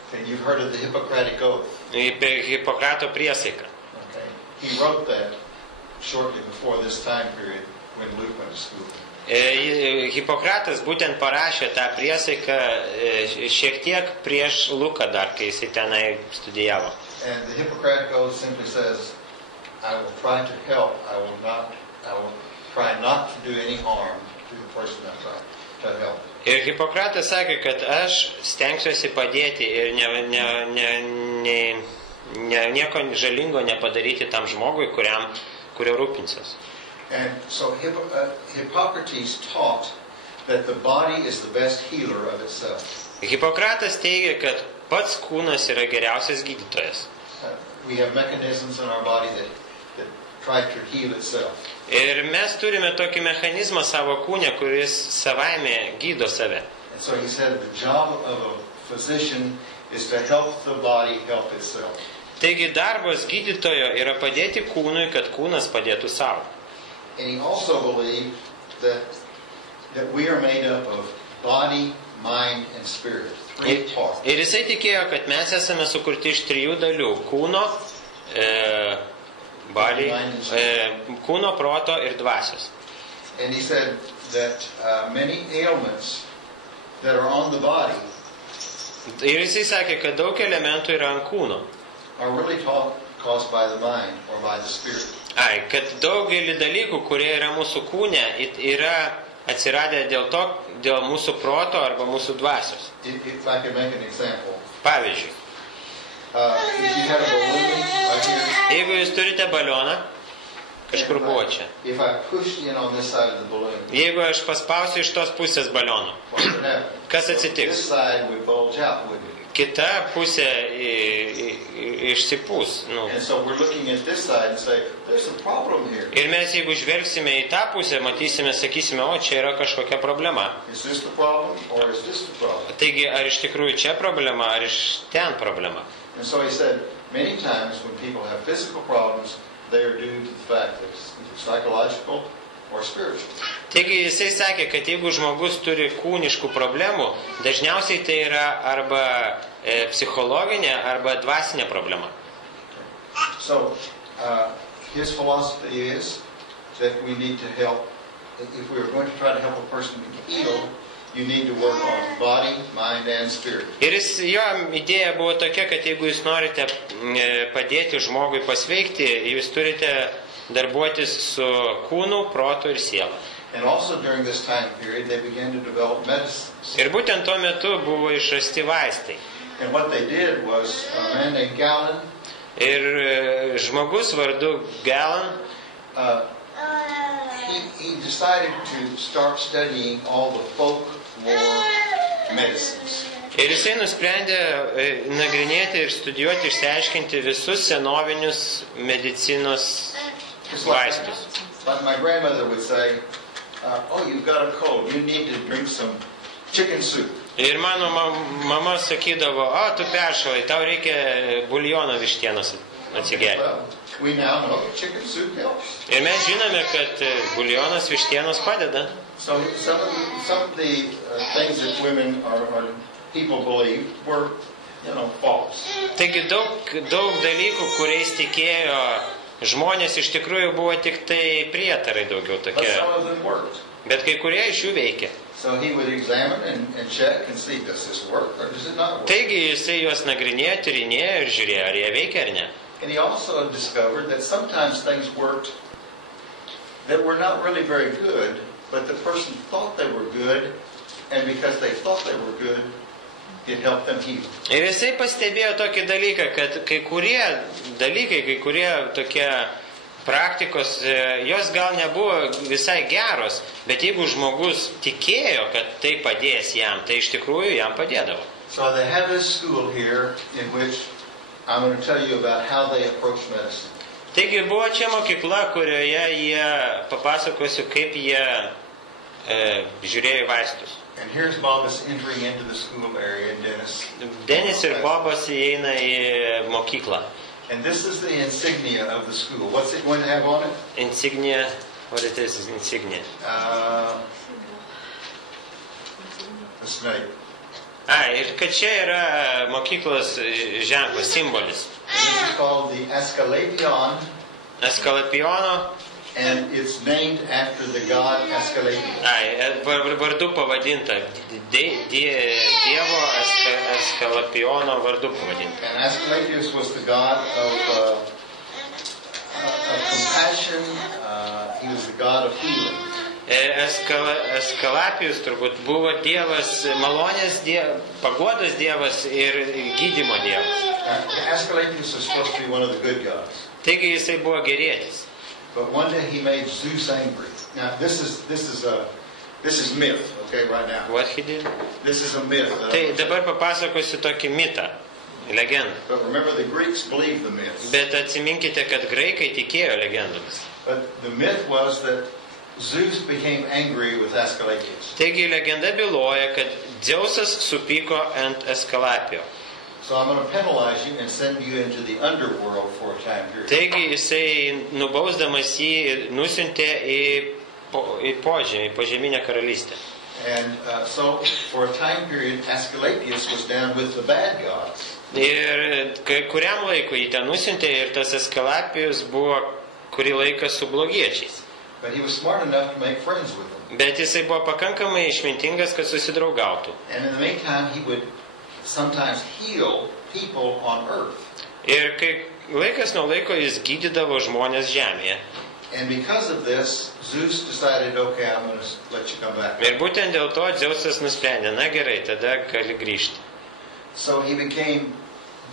Okay. You've heard of the Hippocratic Oath. Apie Hipokrato priesaiką. Okay. He wrote that shortly before this time period when Luke went to school. Hipokratas būtent parašė tą priesaiką šiek tiek prieš Luką dar, kai jisai tenai studijavo. And the Hippocratic Oath simply says, I will try to help, I will try not to do any harm to the person I try to help. Ir Hipokratas sakė, kad aš stengsiuosi padėti ir nieko žalingo nepadaryti tam žmogui, kurio rūpinsiuos. And so Hippocrates taught that the body is the best healer of itself. Hipokratas teigia, kad pats kūnas yra geriausias gydytojas. We have mechanisms in our body that try to heal itself. Ir mes turime tokį mechanizmą savo kūne, kuris savaime gydo save. And so he said the job of a physician is to help the body help itself. Taigi darbas gydytojo yra padėti kūnui, kad kūnas padėtų savo. And he also believed that we are made up of body, mind and spirit. Three parts. Ir jisai tikėjo, kad mes esame sukurti iš 3 dalių – kūno, kūno, proto ir dvasios. And he said that many ailments that are on the body Ir jisai sakė, kad daug elementų yra ant kūno. are really caused by the mind or by the spirit. Kad daugelį dalykų, kurie yra mūsų kūne, yra atsiradę dėl mūsų proto arba mūsų dvasios. If I could make an example. Pavyzdžiui, If you had a balloon right here, jeigu jūs turite balioną, kažkur buvo čia. if I pushed in on this side of the balloon, Jeigu aš paspausiu iš tos pusės baliono, what would happen? kas atsitiks? This side would bulge out, wouldn't it? Kita pusė išsipūs. And so we're looking at this side and say, there's a problem here. Ir mes jeigu žvelgsime į tą pusę, matysime, sakysime, o čia yra kažkokia problema. Is this the problem or is this the problem? Taigi, ar iš tikrųjų čia problema, ar iš ten problema? And so he said, many times when people have physical problems, they are due to the fact that it's psychological or spiritual. Taigi jisai sakė, kad jeigu žmogus turi kūniškų problemų, dažniausiai tai yra arba psichologinė, arba dvasinė problema. So his philosophy is that we need to help, if we are going to try to help a person heal, you need to work on body, mind and spirit. Ir jo idėja buvo tokia, kad jeigu jūs norite padėti žmogui pasveikti, jūs turite darbuotis su kūnu, protu ir siela. And also during this time period, they began to develop medicines. Ir būtent tuo metu buvo išrasti vaistai. And what they did was a man named Galen, Ir žmogus vardu Galen, he decided to start studying all the folklore medicines. ir jisai nusprendė nagrinėti ir studijuoti, išsiaiškinti visus senovinius medicinos vaistus. Like my grandmother would say, oh, you've got a cold, you need to drink some chicken soup. Ir mano mama sakydavo, o, tu peršalai, tau reikia buljono vištienos atsigerti. Well, we now know chicken soup helps. Ir mes žinome, kad buljonas vištienos padeda. So some of the things that women or people believed were, false. Taigi daug dalykų, kuriais tikėjo žmonės, iš tikrųjų buvo tik tai prietarai daugiau But tokie. some of them worked. Bet kai kurie iš jų veikia. So he would examine and check and see, does this work or does it not work? Taigi jisai juos nagrinėjo, tyrinėjo ir žiūrėjo, ar jie veikia ar ne. And he also discovered that sometimes things worked that were not really very good, but the person thought they were good, and because they thought they were good, it helped them heal. Ir jisai pastebėjo tokį dalyką, kad kai kurie dalykai, kai kurie tokie praktikos, jos gal nebuvo visai geros, bet jeigu žmogus tikėjo, kad tai padės jam, tai iš tikrųjų jam padėdavo. So they have this school here in which I'm going to tell you about how they approach medicine. Taigi buvo čia mokykla, kurioje jie papasakosiu, kaip jie žiūrėjo į vaistus. And here's Bobas entering into the school area in Dennis. Denis ir Bobas įeina į mokyklą. And this is the insignia of the school. What's it going to have on it? Insignia, what it is insignia? A snake. Ir kad čia yra mokyklos ženklas, simbolis. This is called the Asclepion, Asclepiono, and it's named after the god Asclepius. vardu pavadinta. Dievo Asclepiono vardu pavadinta. And Asclepius was the god of compassion. He was the god of healing. Eskalapijus turbūt buvo dievas, malonės dievas, paguodos dievas ir gydymo dievas. Asclepius was supposed to be one of the good gods. Taigi jisai buvo gerėtis. But one day he made Zeus angry. Now this is myth, okay, right now. What he did? This is a myth. Tai dabar papasakosiu tokį mitą, legendą. But remember, the Greeks believed the myth. Bet atsiminkite, kad graikai tikėjo legendomis. But the myth was that Zeus became angry with Asclepius. Taigi legenda byloja, kad Dzeusas supyko ant Eskalapijo. So I'm going to penalize you and send you into the underworld for a time period. Taigi jisai nubausdamas jį nusiuntė į požeminę karalystę. And so for a time period, Asclepius was down with the bad gods. Ir kuriam laikui jį ten nusiuntė ir tas Eskalapijus buvo kurį laiką su blogiečiais. But he was smart enough to make friends with them. Bet jisai buvo pakankamai išmintingas, kad susidraugautų. And in the meantime, he would sometimes heal people on earth. Ir kai laikas nuo laiko jis gydydavo žmonės žemėje. And because of this, Zeus decided, okay, I'm going to let you come back. Ir būtent dėl to Dzeusas nusprendė, na gerai, tada gali grįžti. So he became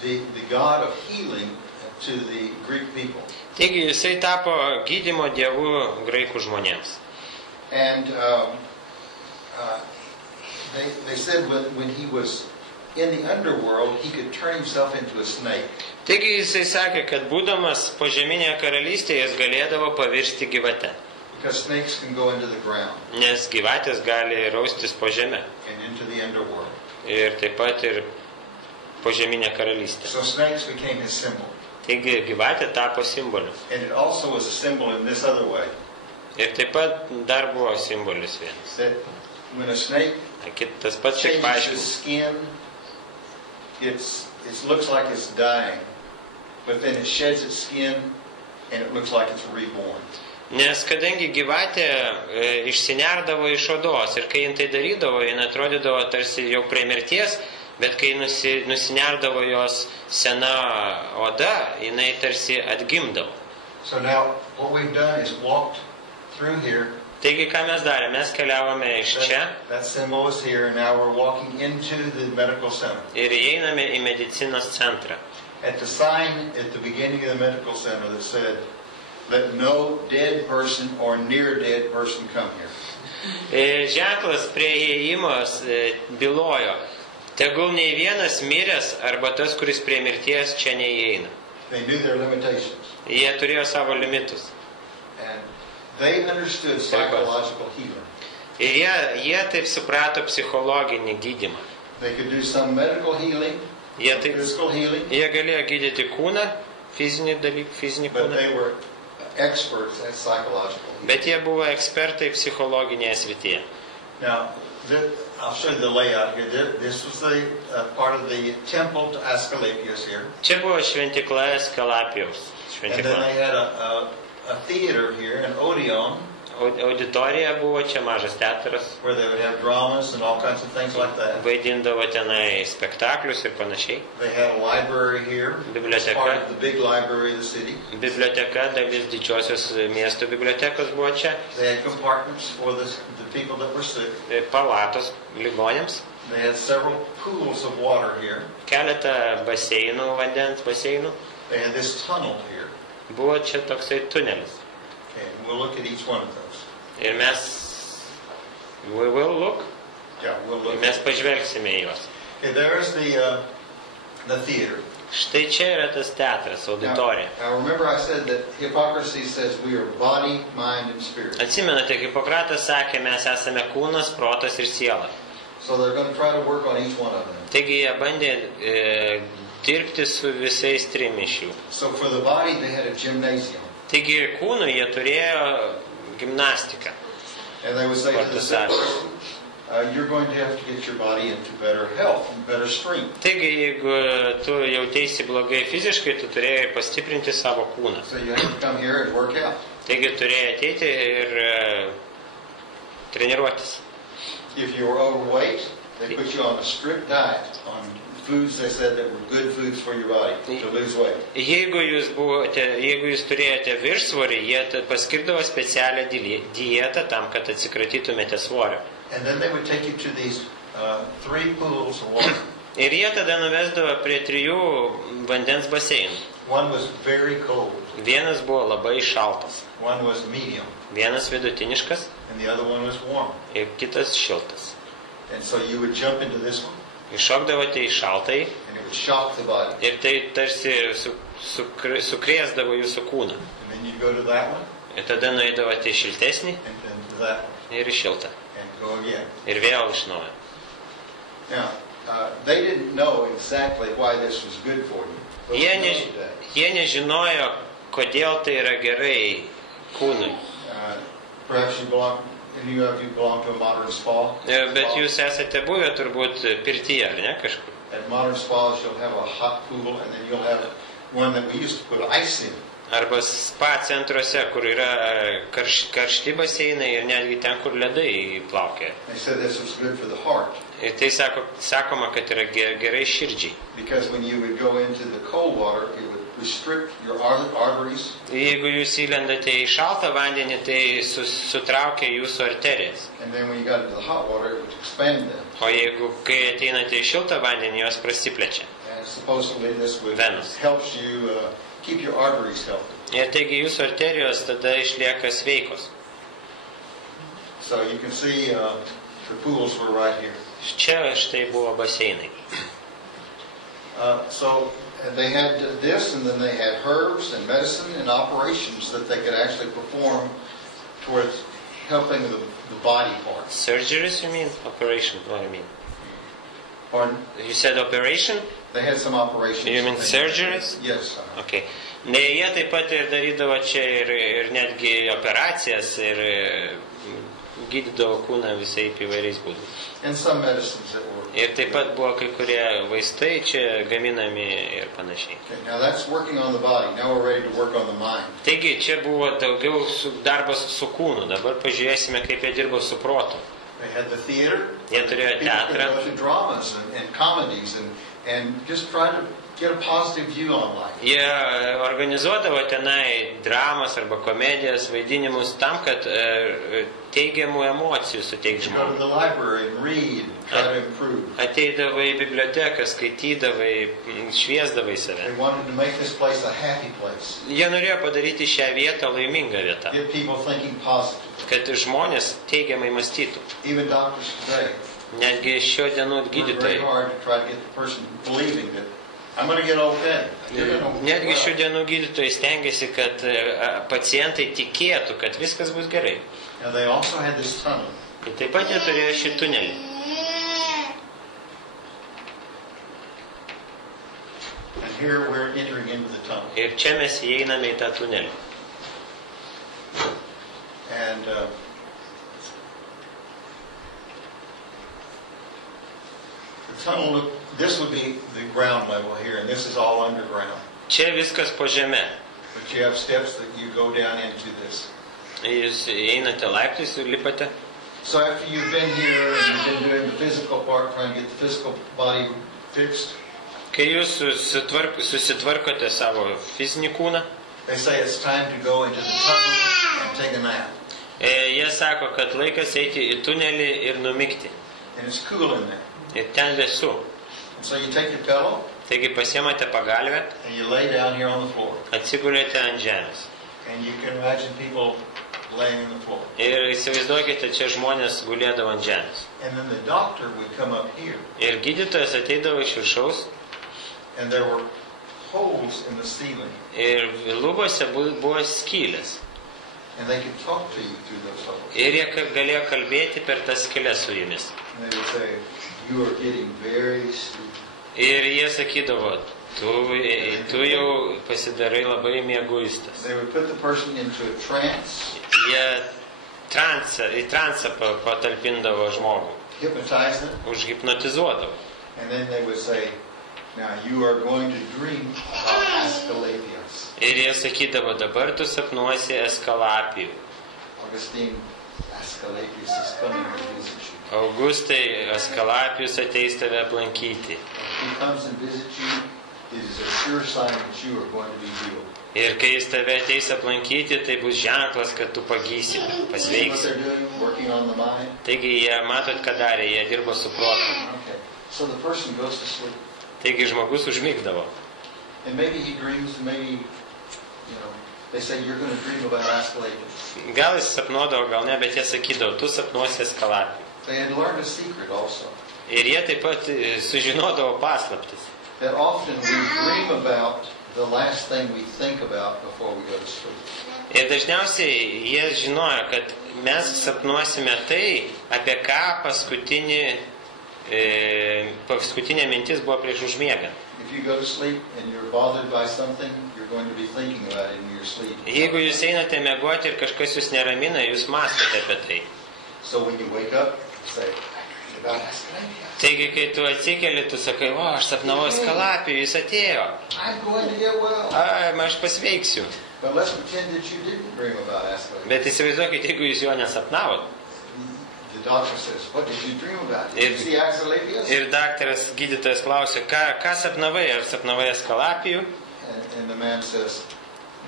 the god of healing to the Greek people. Taigi jisai tapo gydymo dievu graikų žmonėms. And they said when he was in the underworld, he could turn himself into a snake. Taigi jisai sakė, kad būdamas požeminėje karalystėje jis galėdavo pavirsti gyvate. Because snakes can go into the ground. Nes gyvatės gali raustis po žemę. And into the underworld. Ir taip pat ir požeminė karalystė. So snakes became his symbol. Taigi gyvatė tapo simboliu. And it also was a symbol in this other way. Ir taip pat dar buvo simbolis vienas. That when a snake Tas pats tik changes its paaiškins. skin, it looks like it's dying, but then it sheds its skin and it looks like it's reborn. Nes kadangi gyvatė išsinerdavo iš odos ir kai jin tai darydavo, jin atrodydavo tarsi jau prie mirties, bet kai nusinerdavo jos sena oda, jinai tarsi atgimdavo. So now what we've done is walked through here. Taigi ką mes darėme? Mes keliavome iš čia That symbol is here, and now we're walking into the medical center. ir įeiname į medicinos centrą. At the sign at the beginning of the medical center that said, "Let no dead person or near dead person come here." Ženklas prie įėjimos bylojo, tegul nei vienas miręs arba tas, kuris prie mirties čia neįeina. They knew their limitations. Jie turėjo savo limitus. And they understood psychological healing. Ir jie taip suprato psichologinį gydymą. They could do some medical healing, Jie physical healing, galėjo gydyti kūną, fizinį but kūną, they were experts at psychological healing. bet jie buvo ekspertai psichologinėje srityje. Now, I'll show you the layout here. This was the part of the temple to Asclepius here. Čia buvo šventikla Eskalapijaus. And then they had a theater here, an Odeon, Auditorija buvo čia, mažas teatras. where they would have dramas and all kinds of things like that. Vaidindavo tenai spektaklius ir panašiai. They had a library here, Biblioteka. part of the big library of the city. Biblioteka, dalis didžiosios miesto bibliotekos buvo čia. They had compartments for the people that were sick. Palatos ligonėms. They had several pools of water here. Keletą baseinų, vandens baseinų. They had this tunnel here. Buvo čia toksai tunelis. Okay, and we'll look at each one of those. Ir we will look. Yeah, we'll look. Mes pažvelgsime į juos. Okay, there's the theater. Štai čia yra tas teatras, auditorija. Now remember I said that Hippocrates says we are body, mind, and spirit. Atsimenate, Hipokratas sakė, mes esame kūnas, protas ir siela. So they're going to try to work on each one of them. Taigi jie bandė dirbti su visais trim iš jų. So for the body they had a gymnasium. Taigi ir kūnui jie turėjo gimnastiką. And they would say to the sick person, you're going to have to get your body into better health and better strength. Taigi jeigu tu jautėsi blogai fiziškai, tu turėjai pastiprinti savo kūną. So you have to come here and work out. Taigi turėjai ateiti ir treniruotis. If you were overweight, they put you on a strict diet, on foods, they said, that were good foods for your body to lose weight. Jeigu jūs turėjote viršsvorį, jie paskirdavo specialią dietą tam, kad atsikratytumėte svorio. And then they would take you to these 3 pools of water. Ir jie tada nuvesdavo prie 3 vandens baseinų. One was very cold. Vienas buvo labai šaltas, One was medium. vienas vidutiniškas And the other one was warm. ir kitas šiltas. And so you would jump into this one, Iššokdavote į šaltai and it would shock the body. ir tai tarsi sukrėsdavo jūsų kūną. And then you'd go to that one, Ir tada nueidavote į šiltesnį and then to that one, ir į šiltą. and go again. Ir vėl iš naujo. Now, they didn't know exactly why this was good for you. But we know that. Jie nežinojo, kodėl tai yra gerai kūnui. Perhaps any of you belong to a modern spa. Bet jūs esate buvę turbūt pirtyje, ar ne, kažkur? At modern spas, you'll have a hot pool, and then you'll have one that we used to put ice in. Arba spa centruose, kur yra karšti baseinai ir netgi ten, kur ledai plaukia. They said this was good for the heart. Ir tai sakoma, kad yra gerai širdžiai. Because when you would go into the cold water, it would restrict your arteries. Jeigu jūs įlendate į šaltą vandenį, tai sutraukia jūsų arterijas. And then when you got into the hot water, it would expand them. O jeigu, kai ateinate į šiltą vandenį, jos prasiplečia. And supposedly this would Venus. helps you keep your arteries healthy. Ir taigi jūsų arterijos tada išlieka sveikos. So you can see the pools were right here. Čia štai buvo baseinai. So they had this, and then they had herbs and medicine and operations that they could actually perform towards helping the body parts. Surgeries, you mean? Operation, what do you mean? Pardon? You said operation? They had some operations. You mean surgeries? Yes. Okay. Ne, jie taip pat ir darydavo čia ir netgi operacijas ir gydydavo kūną visai įvairiais būdais. And some medicines that were. Ir taip pat buvo kai kurie vaistai čia gaminami ir panašiai. Okay, now that's working on the body. Now we're ready to work on the mind. Taigi čia buvo daugiau darbas su kūnu. Dabar pažiūrėsime, kaip jie dirbo su protu. They had the theater. Jie turėjo People could teatrą. go to dramas and comedies and just try to get a positive view on life. Jie organizuodavo tenai dramas arba komedijas, vaidinimus tam, kad teigiamų emocijų suteikti You go to žmogui. the library and read and try to improve. Ateidavai į biblioteką, skaitydavai, šviesdavai save. They wanted to make this place a happy place. Jie norėjo padaryti šią vietą laimingą vietą, Get people thinking positive. kad žmonės teigiamai mąstytų. Even doctors today Netgi šio dienų work very gydytojai. hard to try to get the person believing that I'm going to get okay. You're gonna get Netgi šių well. dienų gydytojai stengiasi, kad pacientai tikėtų, kad viskas bus gerai. Now they also had this tunnel. Ir taip pat jie turėjo šį tunelį. And here we're entering into the tunnel. Ir čia mes įeiname į tą tunelį. And the tunnel, this would be the ground level here, and this is all underground. Čia viskas po žeme. But you have steps that you go down into this. Jūs einate laiptais ir lipate. So after you've been here and you've been doing the physical part, trying to get the physical body fixed, Kai jūs susitvarkote savo fizinį kūną, they say it's time to go into the tunnel and take a nap. Jie sako, kad laikas eiti į tunelį ir numigti. And it's cool in there. Ir ten vėsu. And so you take your pillow Taigi pasiemate pagalvę, and you lay down here on the floor. atsigulėte ant žemės. And you can imagine people laying on the floor. Ir įsivaizduokite, čia žmonės gulėdavo ant žemės. And then the doctor would come up here, Ir gydytojas ateidavo iš viršaus and there were holes in the ceiling. ir lubose buvo skylės. And they could talk to you through those holes. Ir jie galėjo kalbėti per tas skylės su jumis. And they would say, you are getting very sleepy. Ir jie sakydavo, tu jau pasidarai labai mieguistas. They would put the person into a trance, Jie į transą patalpindavo žmogų, hypnotize them, užhipnotizuodavo. and then they would say, now you are going to dream about Asclepius. Ir jie sakydavo, dabar tu sapnuosi Eskalapijų. Augustine, Asclepius is coming to visit you. Augustai, Eskalapijus ateis tave aplankyti. he comes and visits you, it is a sure sign that you are going to be healed. Ir kai jis tave ateis aplankyti, tai bus ženklas, kad tu pagysi, See what pasveiksi. they're doing? Working on the mind? Taigi jie, matot, ką darė, jie dirbo su protu. Okay. So the person goes to sleep. Taigi žmogus užmigdavo. And maybe he dreams, and maybe, they say you're going to dream about Asclepius. Gal jis sapnuodavo, gal ne, bet jie sakydavo, tu sapnuosi Askalapijų. They had learned a secret also. Ir jie taip pat sužinodavo paslaptis. That often we dream about the last thing we think about before we go to sleep. Ir dažniausiai jie žinojo, kad mes sapnuosime tai, apie ką paskutinė mintis buvo prieš užmiegant. If you go to sleep and you're bothered by something, you're going to be thinking about it in your sleep. Jeigu jūs einate miegoti ir kažkas jūs neramina, jūs mąstote apie tai. So when you wake up, say, about Asclepius. Taigi, kai tu atsikeli, tu sakai, o, aš sapnavau Askalapijų, jis atėjo. I'm going to get well. Aš pasveiksiu. But let's pretend that you didn't dream about Asclepius. Bet įsivaizduokit, jeigu jūs jo nesapnavot. The doctor says, what did you dream about? Did you see Asclepius? Ir daktaras, gydytojas klausė, ką sapnavai, ar sapnavai Askalapijų? And the man says,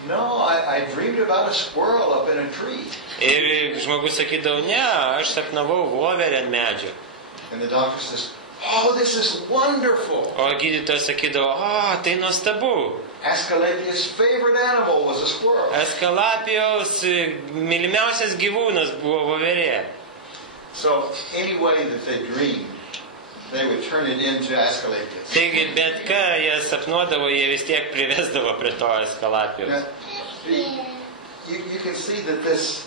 no, I dreamed about a squirrel up in a tree. Ir žmogus sakydavo, ne, aš sapnavau voverę ant medžio. And the doctor says, oh, this is wonderful. O gydytojas sakydavo, o, tai nuostabu. Asclepius' favorite animal was a squirrel. Askalapijaus mylimiausias gyvūnas buvo voverė. So any way that they dreamed, they would turn it into Asclepius. Taigi, bet ką jie sapnuodavo, jie vis tiek privesdavo prie to Askalapijaus. Now, you can see that this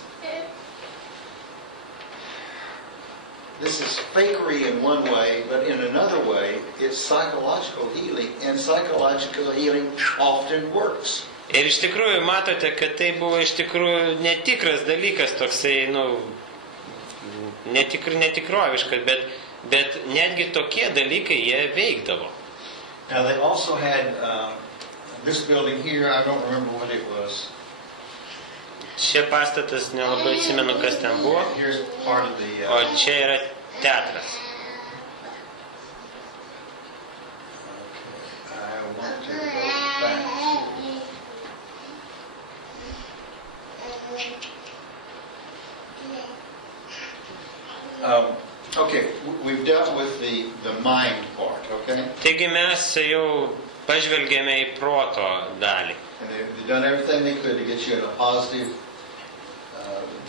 is fakery in one way, but in another way, it's psychological healing, and psychological healing often works. Ir iš tikrųjų matote, kad tai buvo iš tikrųjų netikras dalykas, toksai, netikroviškas, bet netgi tokie dalykai jie veikdavo. Now they also had this building here, I don't remember what it was. Šie pastatas nelabai atsimenu, kas ten buvo. Here's part of the... O čia yra teatras. I want to go back. Okay, we've dealt with the mind part, okay? Taigi mes jau pažvelgėme į proto dalį. And they've done everything they could to get you in a positive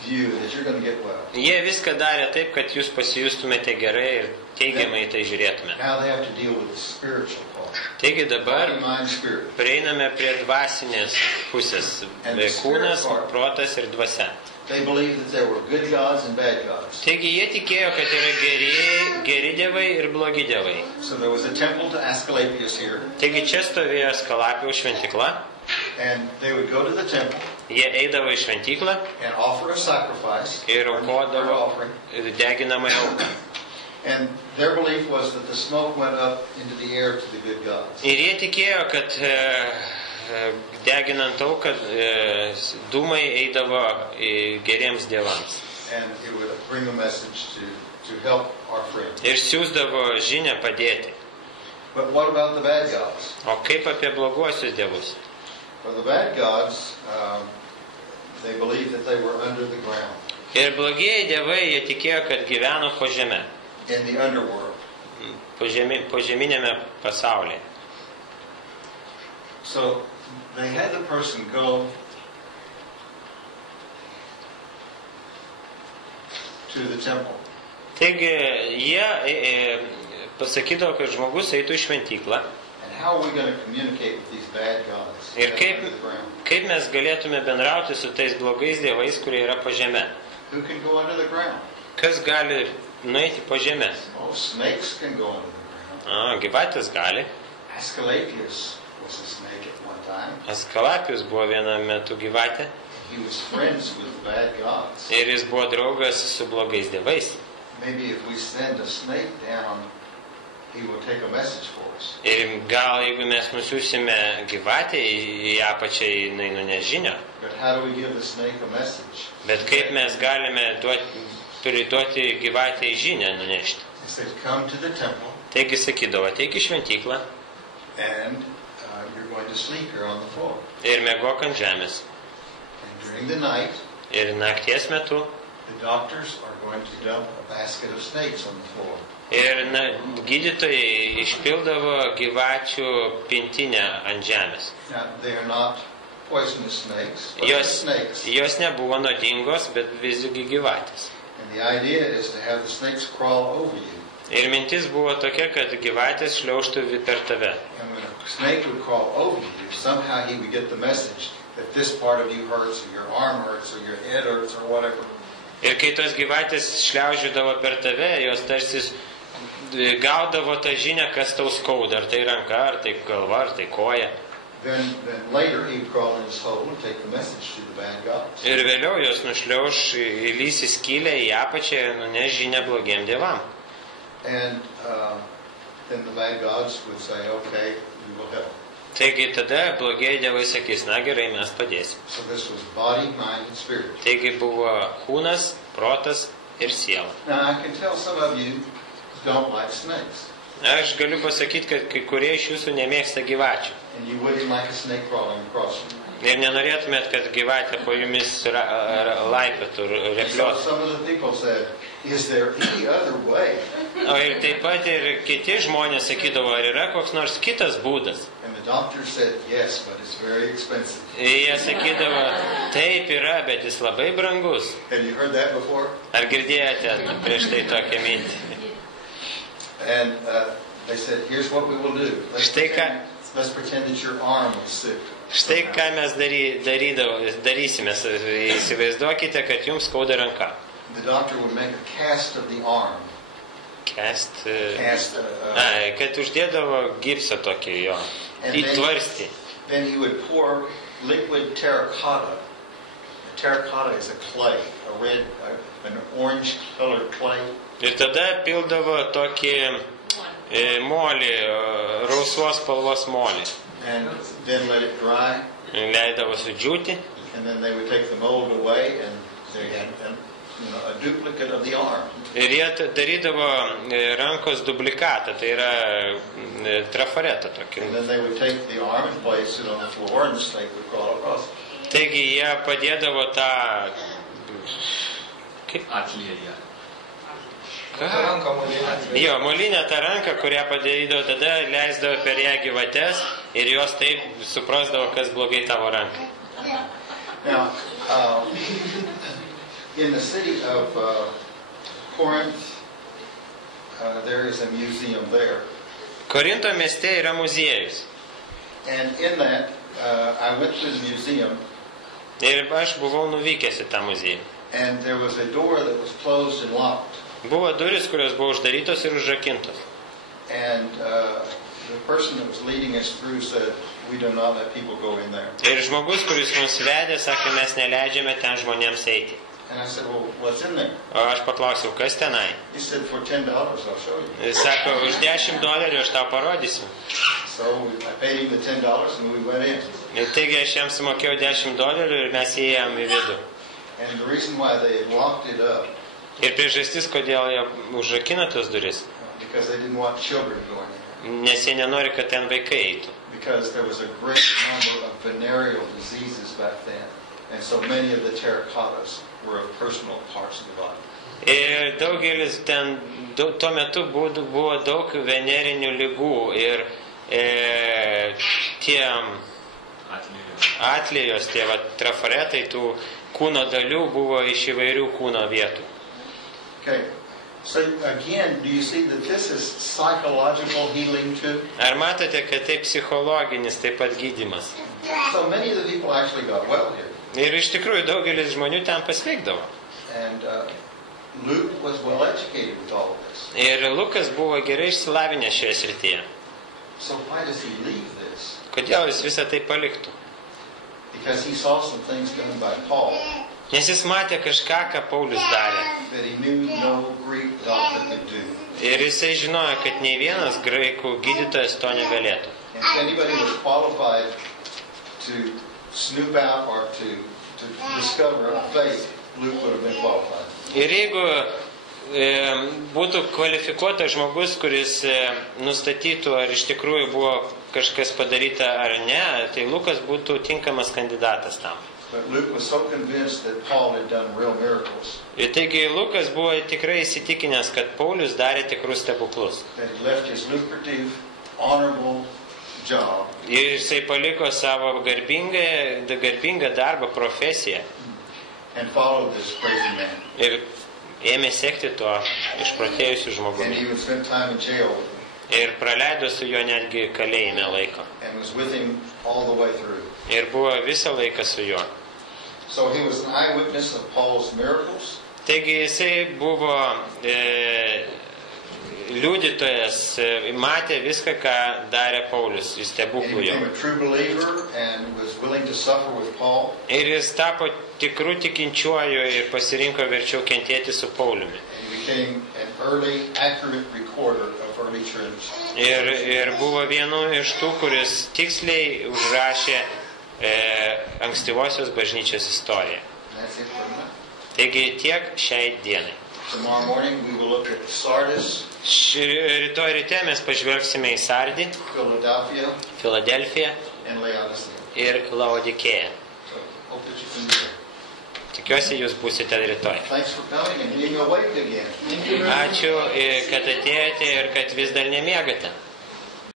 view that you're going to get well. Jie viską darė taip, kad jūs pasijustumėte gerai ir teigiamai tai žiūrėtumėte. Now they have to deal with the spiritual part. Taigi dabar Body, mind, spirit. prieiname prie dvasinės pusės. Kūnas, protas ir dvasia. They believed that there were good gods and bad gods. Taigi jie tikėjo, kad yra geri dievai ir blogi dievai. So there was a temple to Asclepius here. Taigi čia stovėjo Askalapijaus šventykla. And they would go to the temple Jie eidavo į šventyklą and offer a sacrifice. ir aukodavo deginamąją auką. And their belief was that the smoke went up into the air to the good gods. Ir jie tikėjo, kad deginant auką dūmai eidavo geriems dievams. And it would bring a message to help our friend. Ir siųsdavo žinią padėti. But what about the bad gods? O kaip apie bloguosius dievus? For the bad gods, they believed that they were under the ground. Ir blogieji dievai, jie tikėjo, kad gyveno po žeme. In the underworld. Po žeminėme pasaulyje. So they had the person go to the temple. Taigi jie pasakydavo, kad žmogus eitų į šventyklą. And how are we going to communicate with these bad gods? Ir kaip mes galėtume bendrauti su tais blogais dievais, kurie yra po žeme? Who can go under the ground? Kas gali nueiti po žemę? Oh, snakes can go under the ground. Gyvatės gali. Asclepius was a snake at one time. Askalapijus buvo vienu metu gyvatė. He was friends with bad gods. Ir jis buvo draugas su blogais dievais. Maybe if we send a snake down, he will take a message for us. Ir gal jeigu mes nusiųsime gyvatę į apačią, jinai nuneš žinią. But how do we give the snake a message? Bet kaip mes galime priduoti gyvatę į žinią nunešti? He said, come to the temple. Taigi sakydavo, ateik į šventyklą and you're going to sleep here on the floor. ir mėgok ant žemės. And during the night, Ir nakties metu. the doctors are going to dump a basket of snakes on the floor. Ir gydytojai išpildavo gyvačių pintinę ant žemės. Now, they are not poisonous snakes, but they're snakes. Jos nebuvo nuodingos, bet visgi gyvatės. And the idea is to have the snakes crawl over you. Ir mintis buvo tokia, kad gyvatės šliaužtų per tave. And when a snake would crawl over you, somehow he would get the message that this part of you hurts, or your arm hurts, or your head hurts, or whatever. Ir kai tos gyvatės šliaužiodavo per tave, jos tarsi gaudavo tą žinią, kas tau skauda. Ar tai ranka, ar tai galva, ar tai koja. Then later he would crawl in his hole and take the message to the bad gods. Ir vėliau jos nušliauš, įlys į skylę, į apačią ir nuneš žinią blogiem dievam. And then the bad gods would say, okay, we will help. Taigi tada blogieji dievai sakys, na gerai, mes padėsim. So this was body, mind, and spirit. Taigi buvo kūnas, protas ir siela. Now I can tell some of you don't like snakes. Aš galiu pasakyti, kad kai kurie iš jūsų nemėgsta gyvačių. And you wouldn't like a snake crawling across you. Ir nenorėtumėt, kad gyvatė po jumis laipėtų, So repliotų. some of the people said, is there any other way? O ir taip pat ir kiti žmonės sakydavo, ar yra koks nors kitas būdas. And the doctor said, yes, but it's very expensive. Ir jie sakydavo, taip yra, bet jis labai brangus. Have you heard that before? Ar girdėjote prieš tai tokią mintį? And they said, here's what we will do. Let's pretend that your arm is sick. Štai ką mes darysime. Įsivaizduokite, kad jums skauda ranka. The doctor would make a cast of the arm. Kad uždėdavo gipsą tokį jo. Įtvarstį. Then he would pour liquid terracotta. Terracotta is a clay, an orange colored clay. Ir tada pildavo tokį molį, rausvos spalvos molį. And then let it dry. Leidavo sudžiūti. And then they would take the mold away and they had a duplicate of the arm. Ir jie darydavo rankos duplikatą, tai yra trafaretą tokį. And then they would take the arm and place it on the floor and the snake would crawl across it. Taigi jie padėdavo tą... Kaip? Atlėja. Jo, molinę tą ranką, kurią padėdavo, tada leisdavo per ją gyvates ir jos taip suprasdavo, kas blogai tavo rankai. Now, in the city of Corinth, there is a museum there. Korinto mieste yra muziejus. And in that, I went to the museum. Ir aš buvau nuvykęs į tą muziejų. And there was a door that was closed and locked. Buvo duris, kurios buvo uždarytos ir užrakintos. And the person that was leading us through said, we do not let people go in there. Ir žmogus, kuris mus vedė, sakė, mes neleidžiame ten žmonėms eiti. And I said, well, what's in there? O aš paklausiau, kas tenai? He said, for $10, I'll show you. Jis sako, už $10 aš tau parodysiu. So I paid him the $10 and we went in. Ir taigi aš jam sumokėjau $10 ir mes įėjom į vidų. And the reason why they had locked it up, Ir priežastis, kodėl jie užrakino tas duris, because they didn't want children going in. nes jie nenori, kad ten vaikai eitų. Because there was a great number of venereal diseases back then. And so many of the terracottas were of personal parts of the body. Ir daugelis ten, tuo metu buvo daug venerinių ligų ir tie atlijos, tie trafaretai, tų kūno dalių buvo iš įvairių kūno vietų. Okay, so again, do you see that this is psychological healing too? Ar matote, kad tai psichologinis taip pat gydymas? So many of the people actually got well here. Ir iš tikrųjų daugelis žmonių ten pasveikdavo. And Luke was well educated with all of this. Ir Lukas buvo gerai išsilavinęs šioje srityje. So why does he leave this? Kodėl jis visą tai paliktų? Because he saw some things done by Paul Nes jis matė kažką, ką Paulius darė. that he knew no Greek doctor could do. Ir jisai žinojo, kad nei vienas graikų gydytojas to negalėtų. And if anybody was qualified to snoop out or to discover a faith, Luke would have been qualified. Ir jeigu būtų kvalifikuotas žmogus, kuris nustatytų, ar iš tikrųjų buvo kažkas padaryta ar ne, tai Lukas būtų tinkamas kandidatas tam. But Luke was so convinced that Paul had done real miracles Ir taigi Lukas buvo tikrai įsitikinęs, kad Paulius darė tikrus stebuklus. that he left his lucrative, honorable job Ir jisai paliko savo garbingą darbą, profesiją. and followed this crazy man. Ir ėmė sekti tuo išprotėjusiu And žmogumi. he would spend time in jail with him Ir praleido su juo netgi kalėjime laiko. and was with him all the way through. Ir buvo visą laiką su juo. So he was an eyewitness of Paul's miracles. Taigi jisai buvo liudytojas, matė viską, ką darė Paulius, jis And he stebuklų jo. became a true believer and was willing to suffer with Paul. Ir jis tapo tikrų tikinčiuoju ir pasirinko verčiau kentėti su Pauliumi. And he became an early, accurate recorder of early church. Ir buvo vienu iš tų, kuris tiksliai užrašė ankstyvosios bažnyčios istoriją. And that's it for now. Taigi tiek šiai dienai. Tomorrow morning we will look at Sardis, Rytoj ryte mes pažvelgsime į Sardį, Philadelphia, Filadelfiją and Laodicea. ir Laodikėją. So hope that you can do it. Tikiuosi, jūs būsite rytoj. Thanks for coming and being awake again. Thank you very much. Ačiū, kad atėjote ir kad vis dar nemiegate.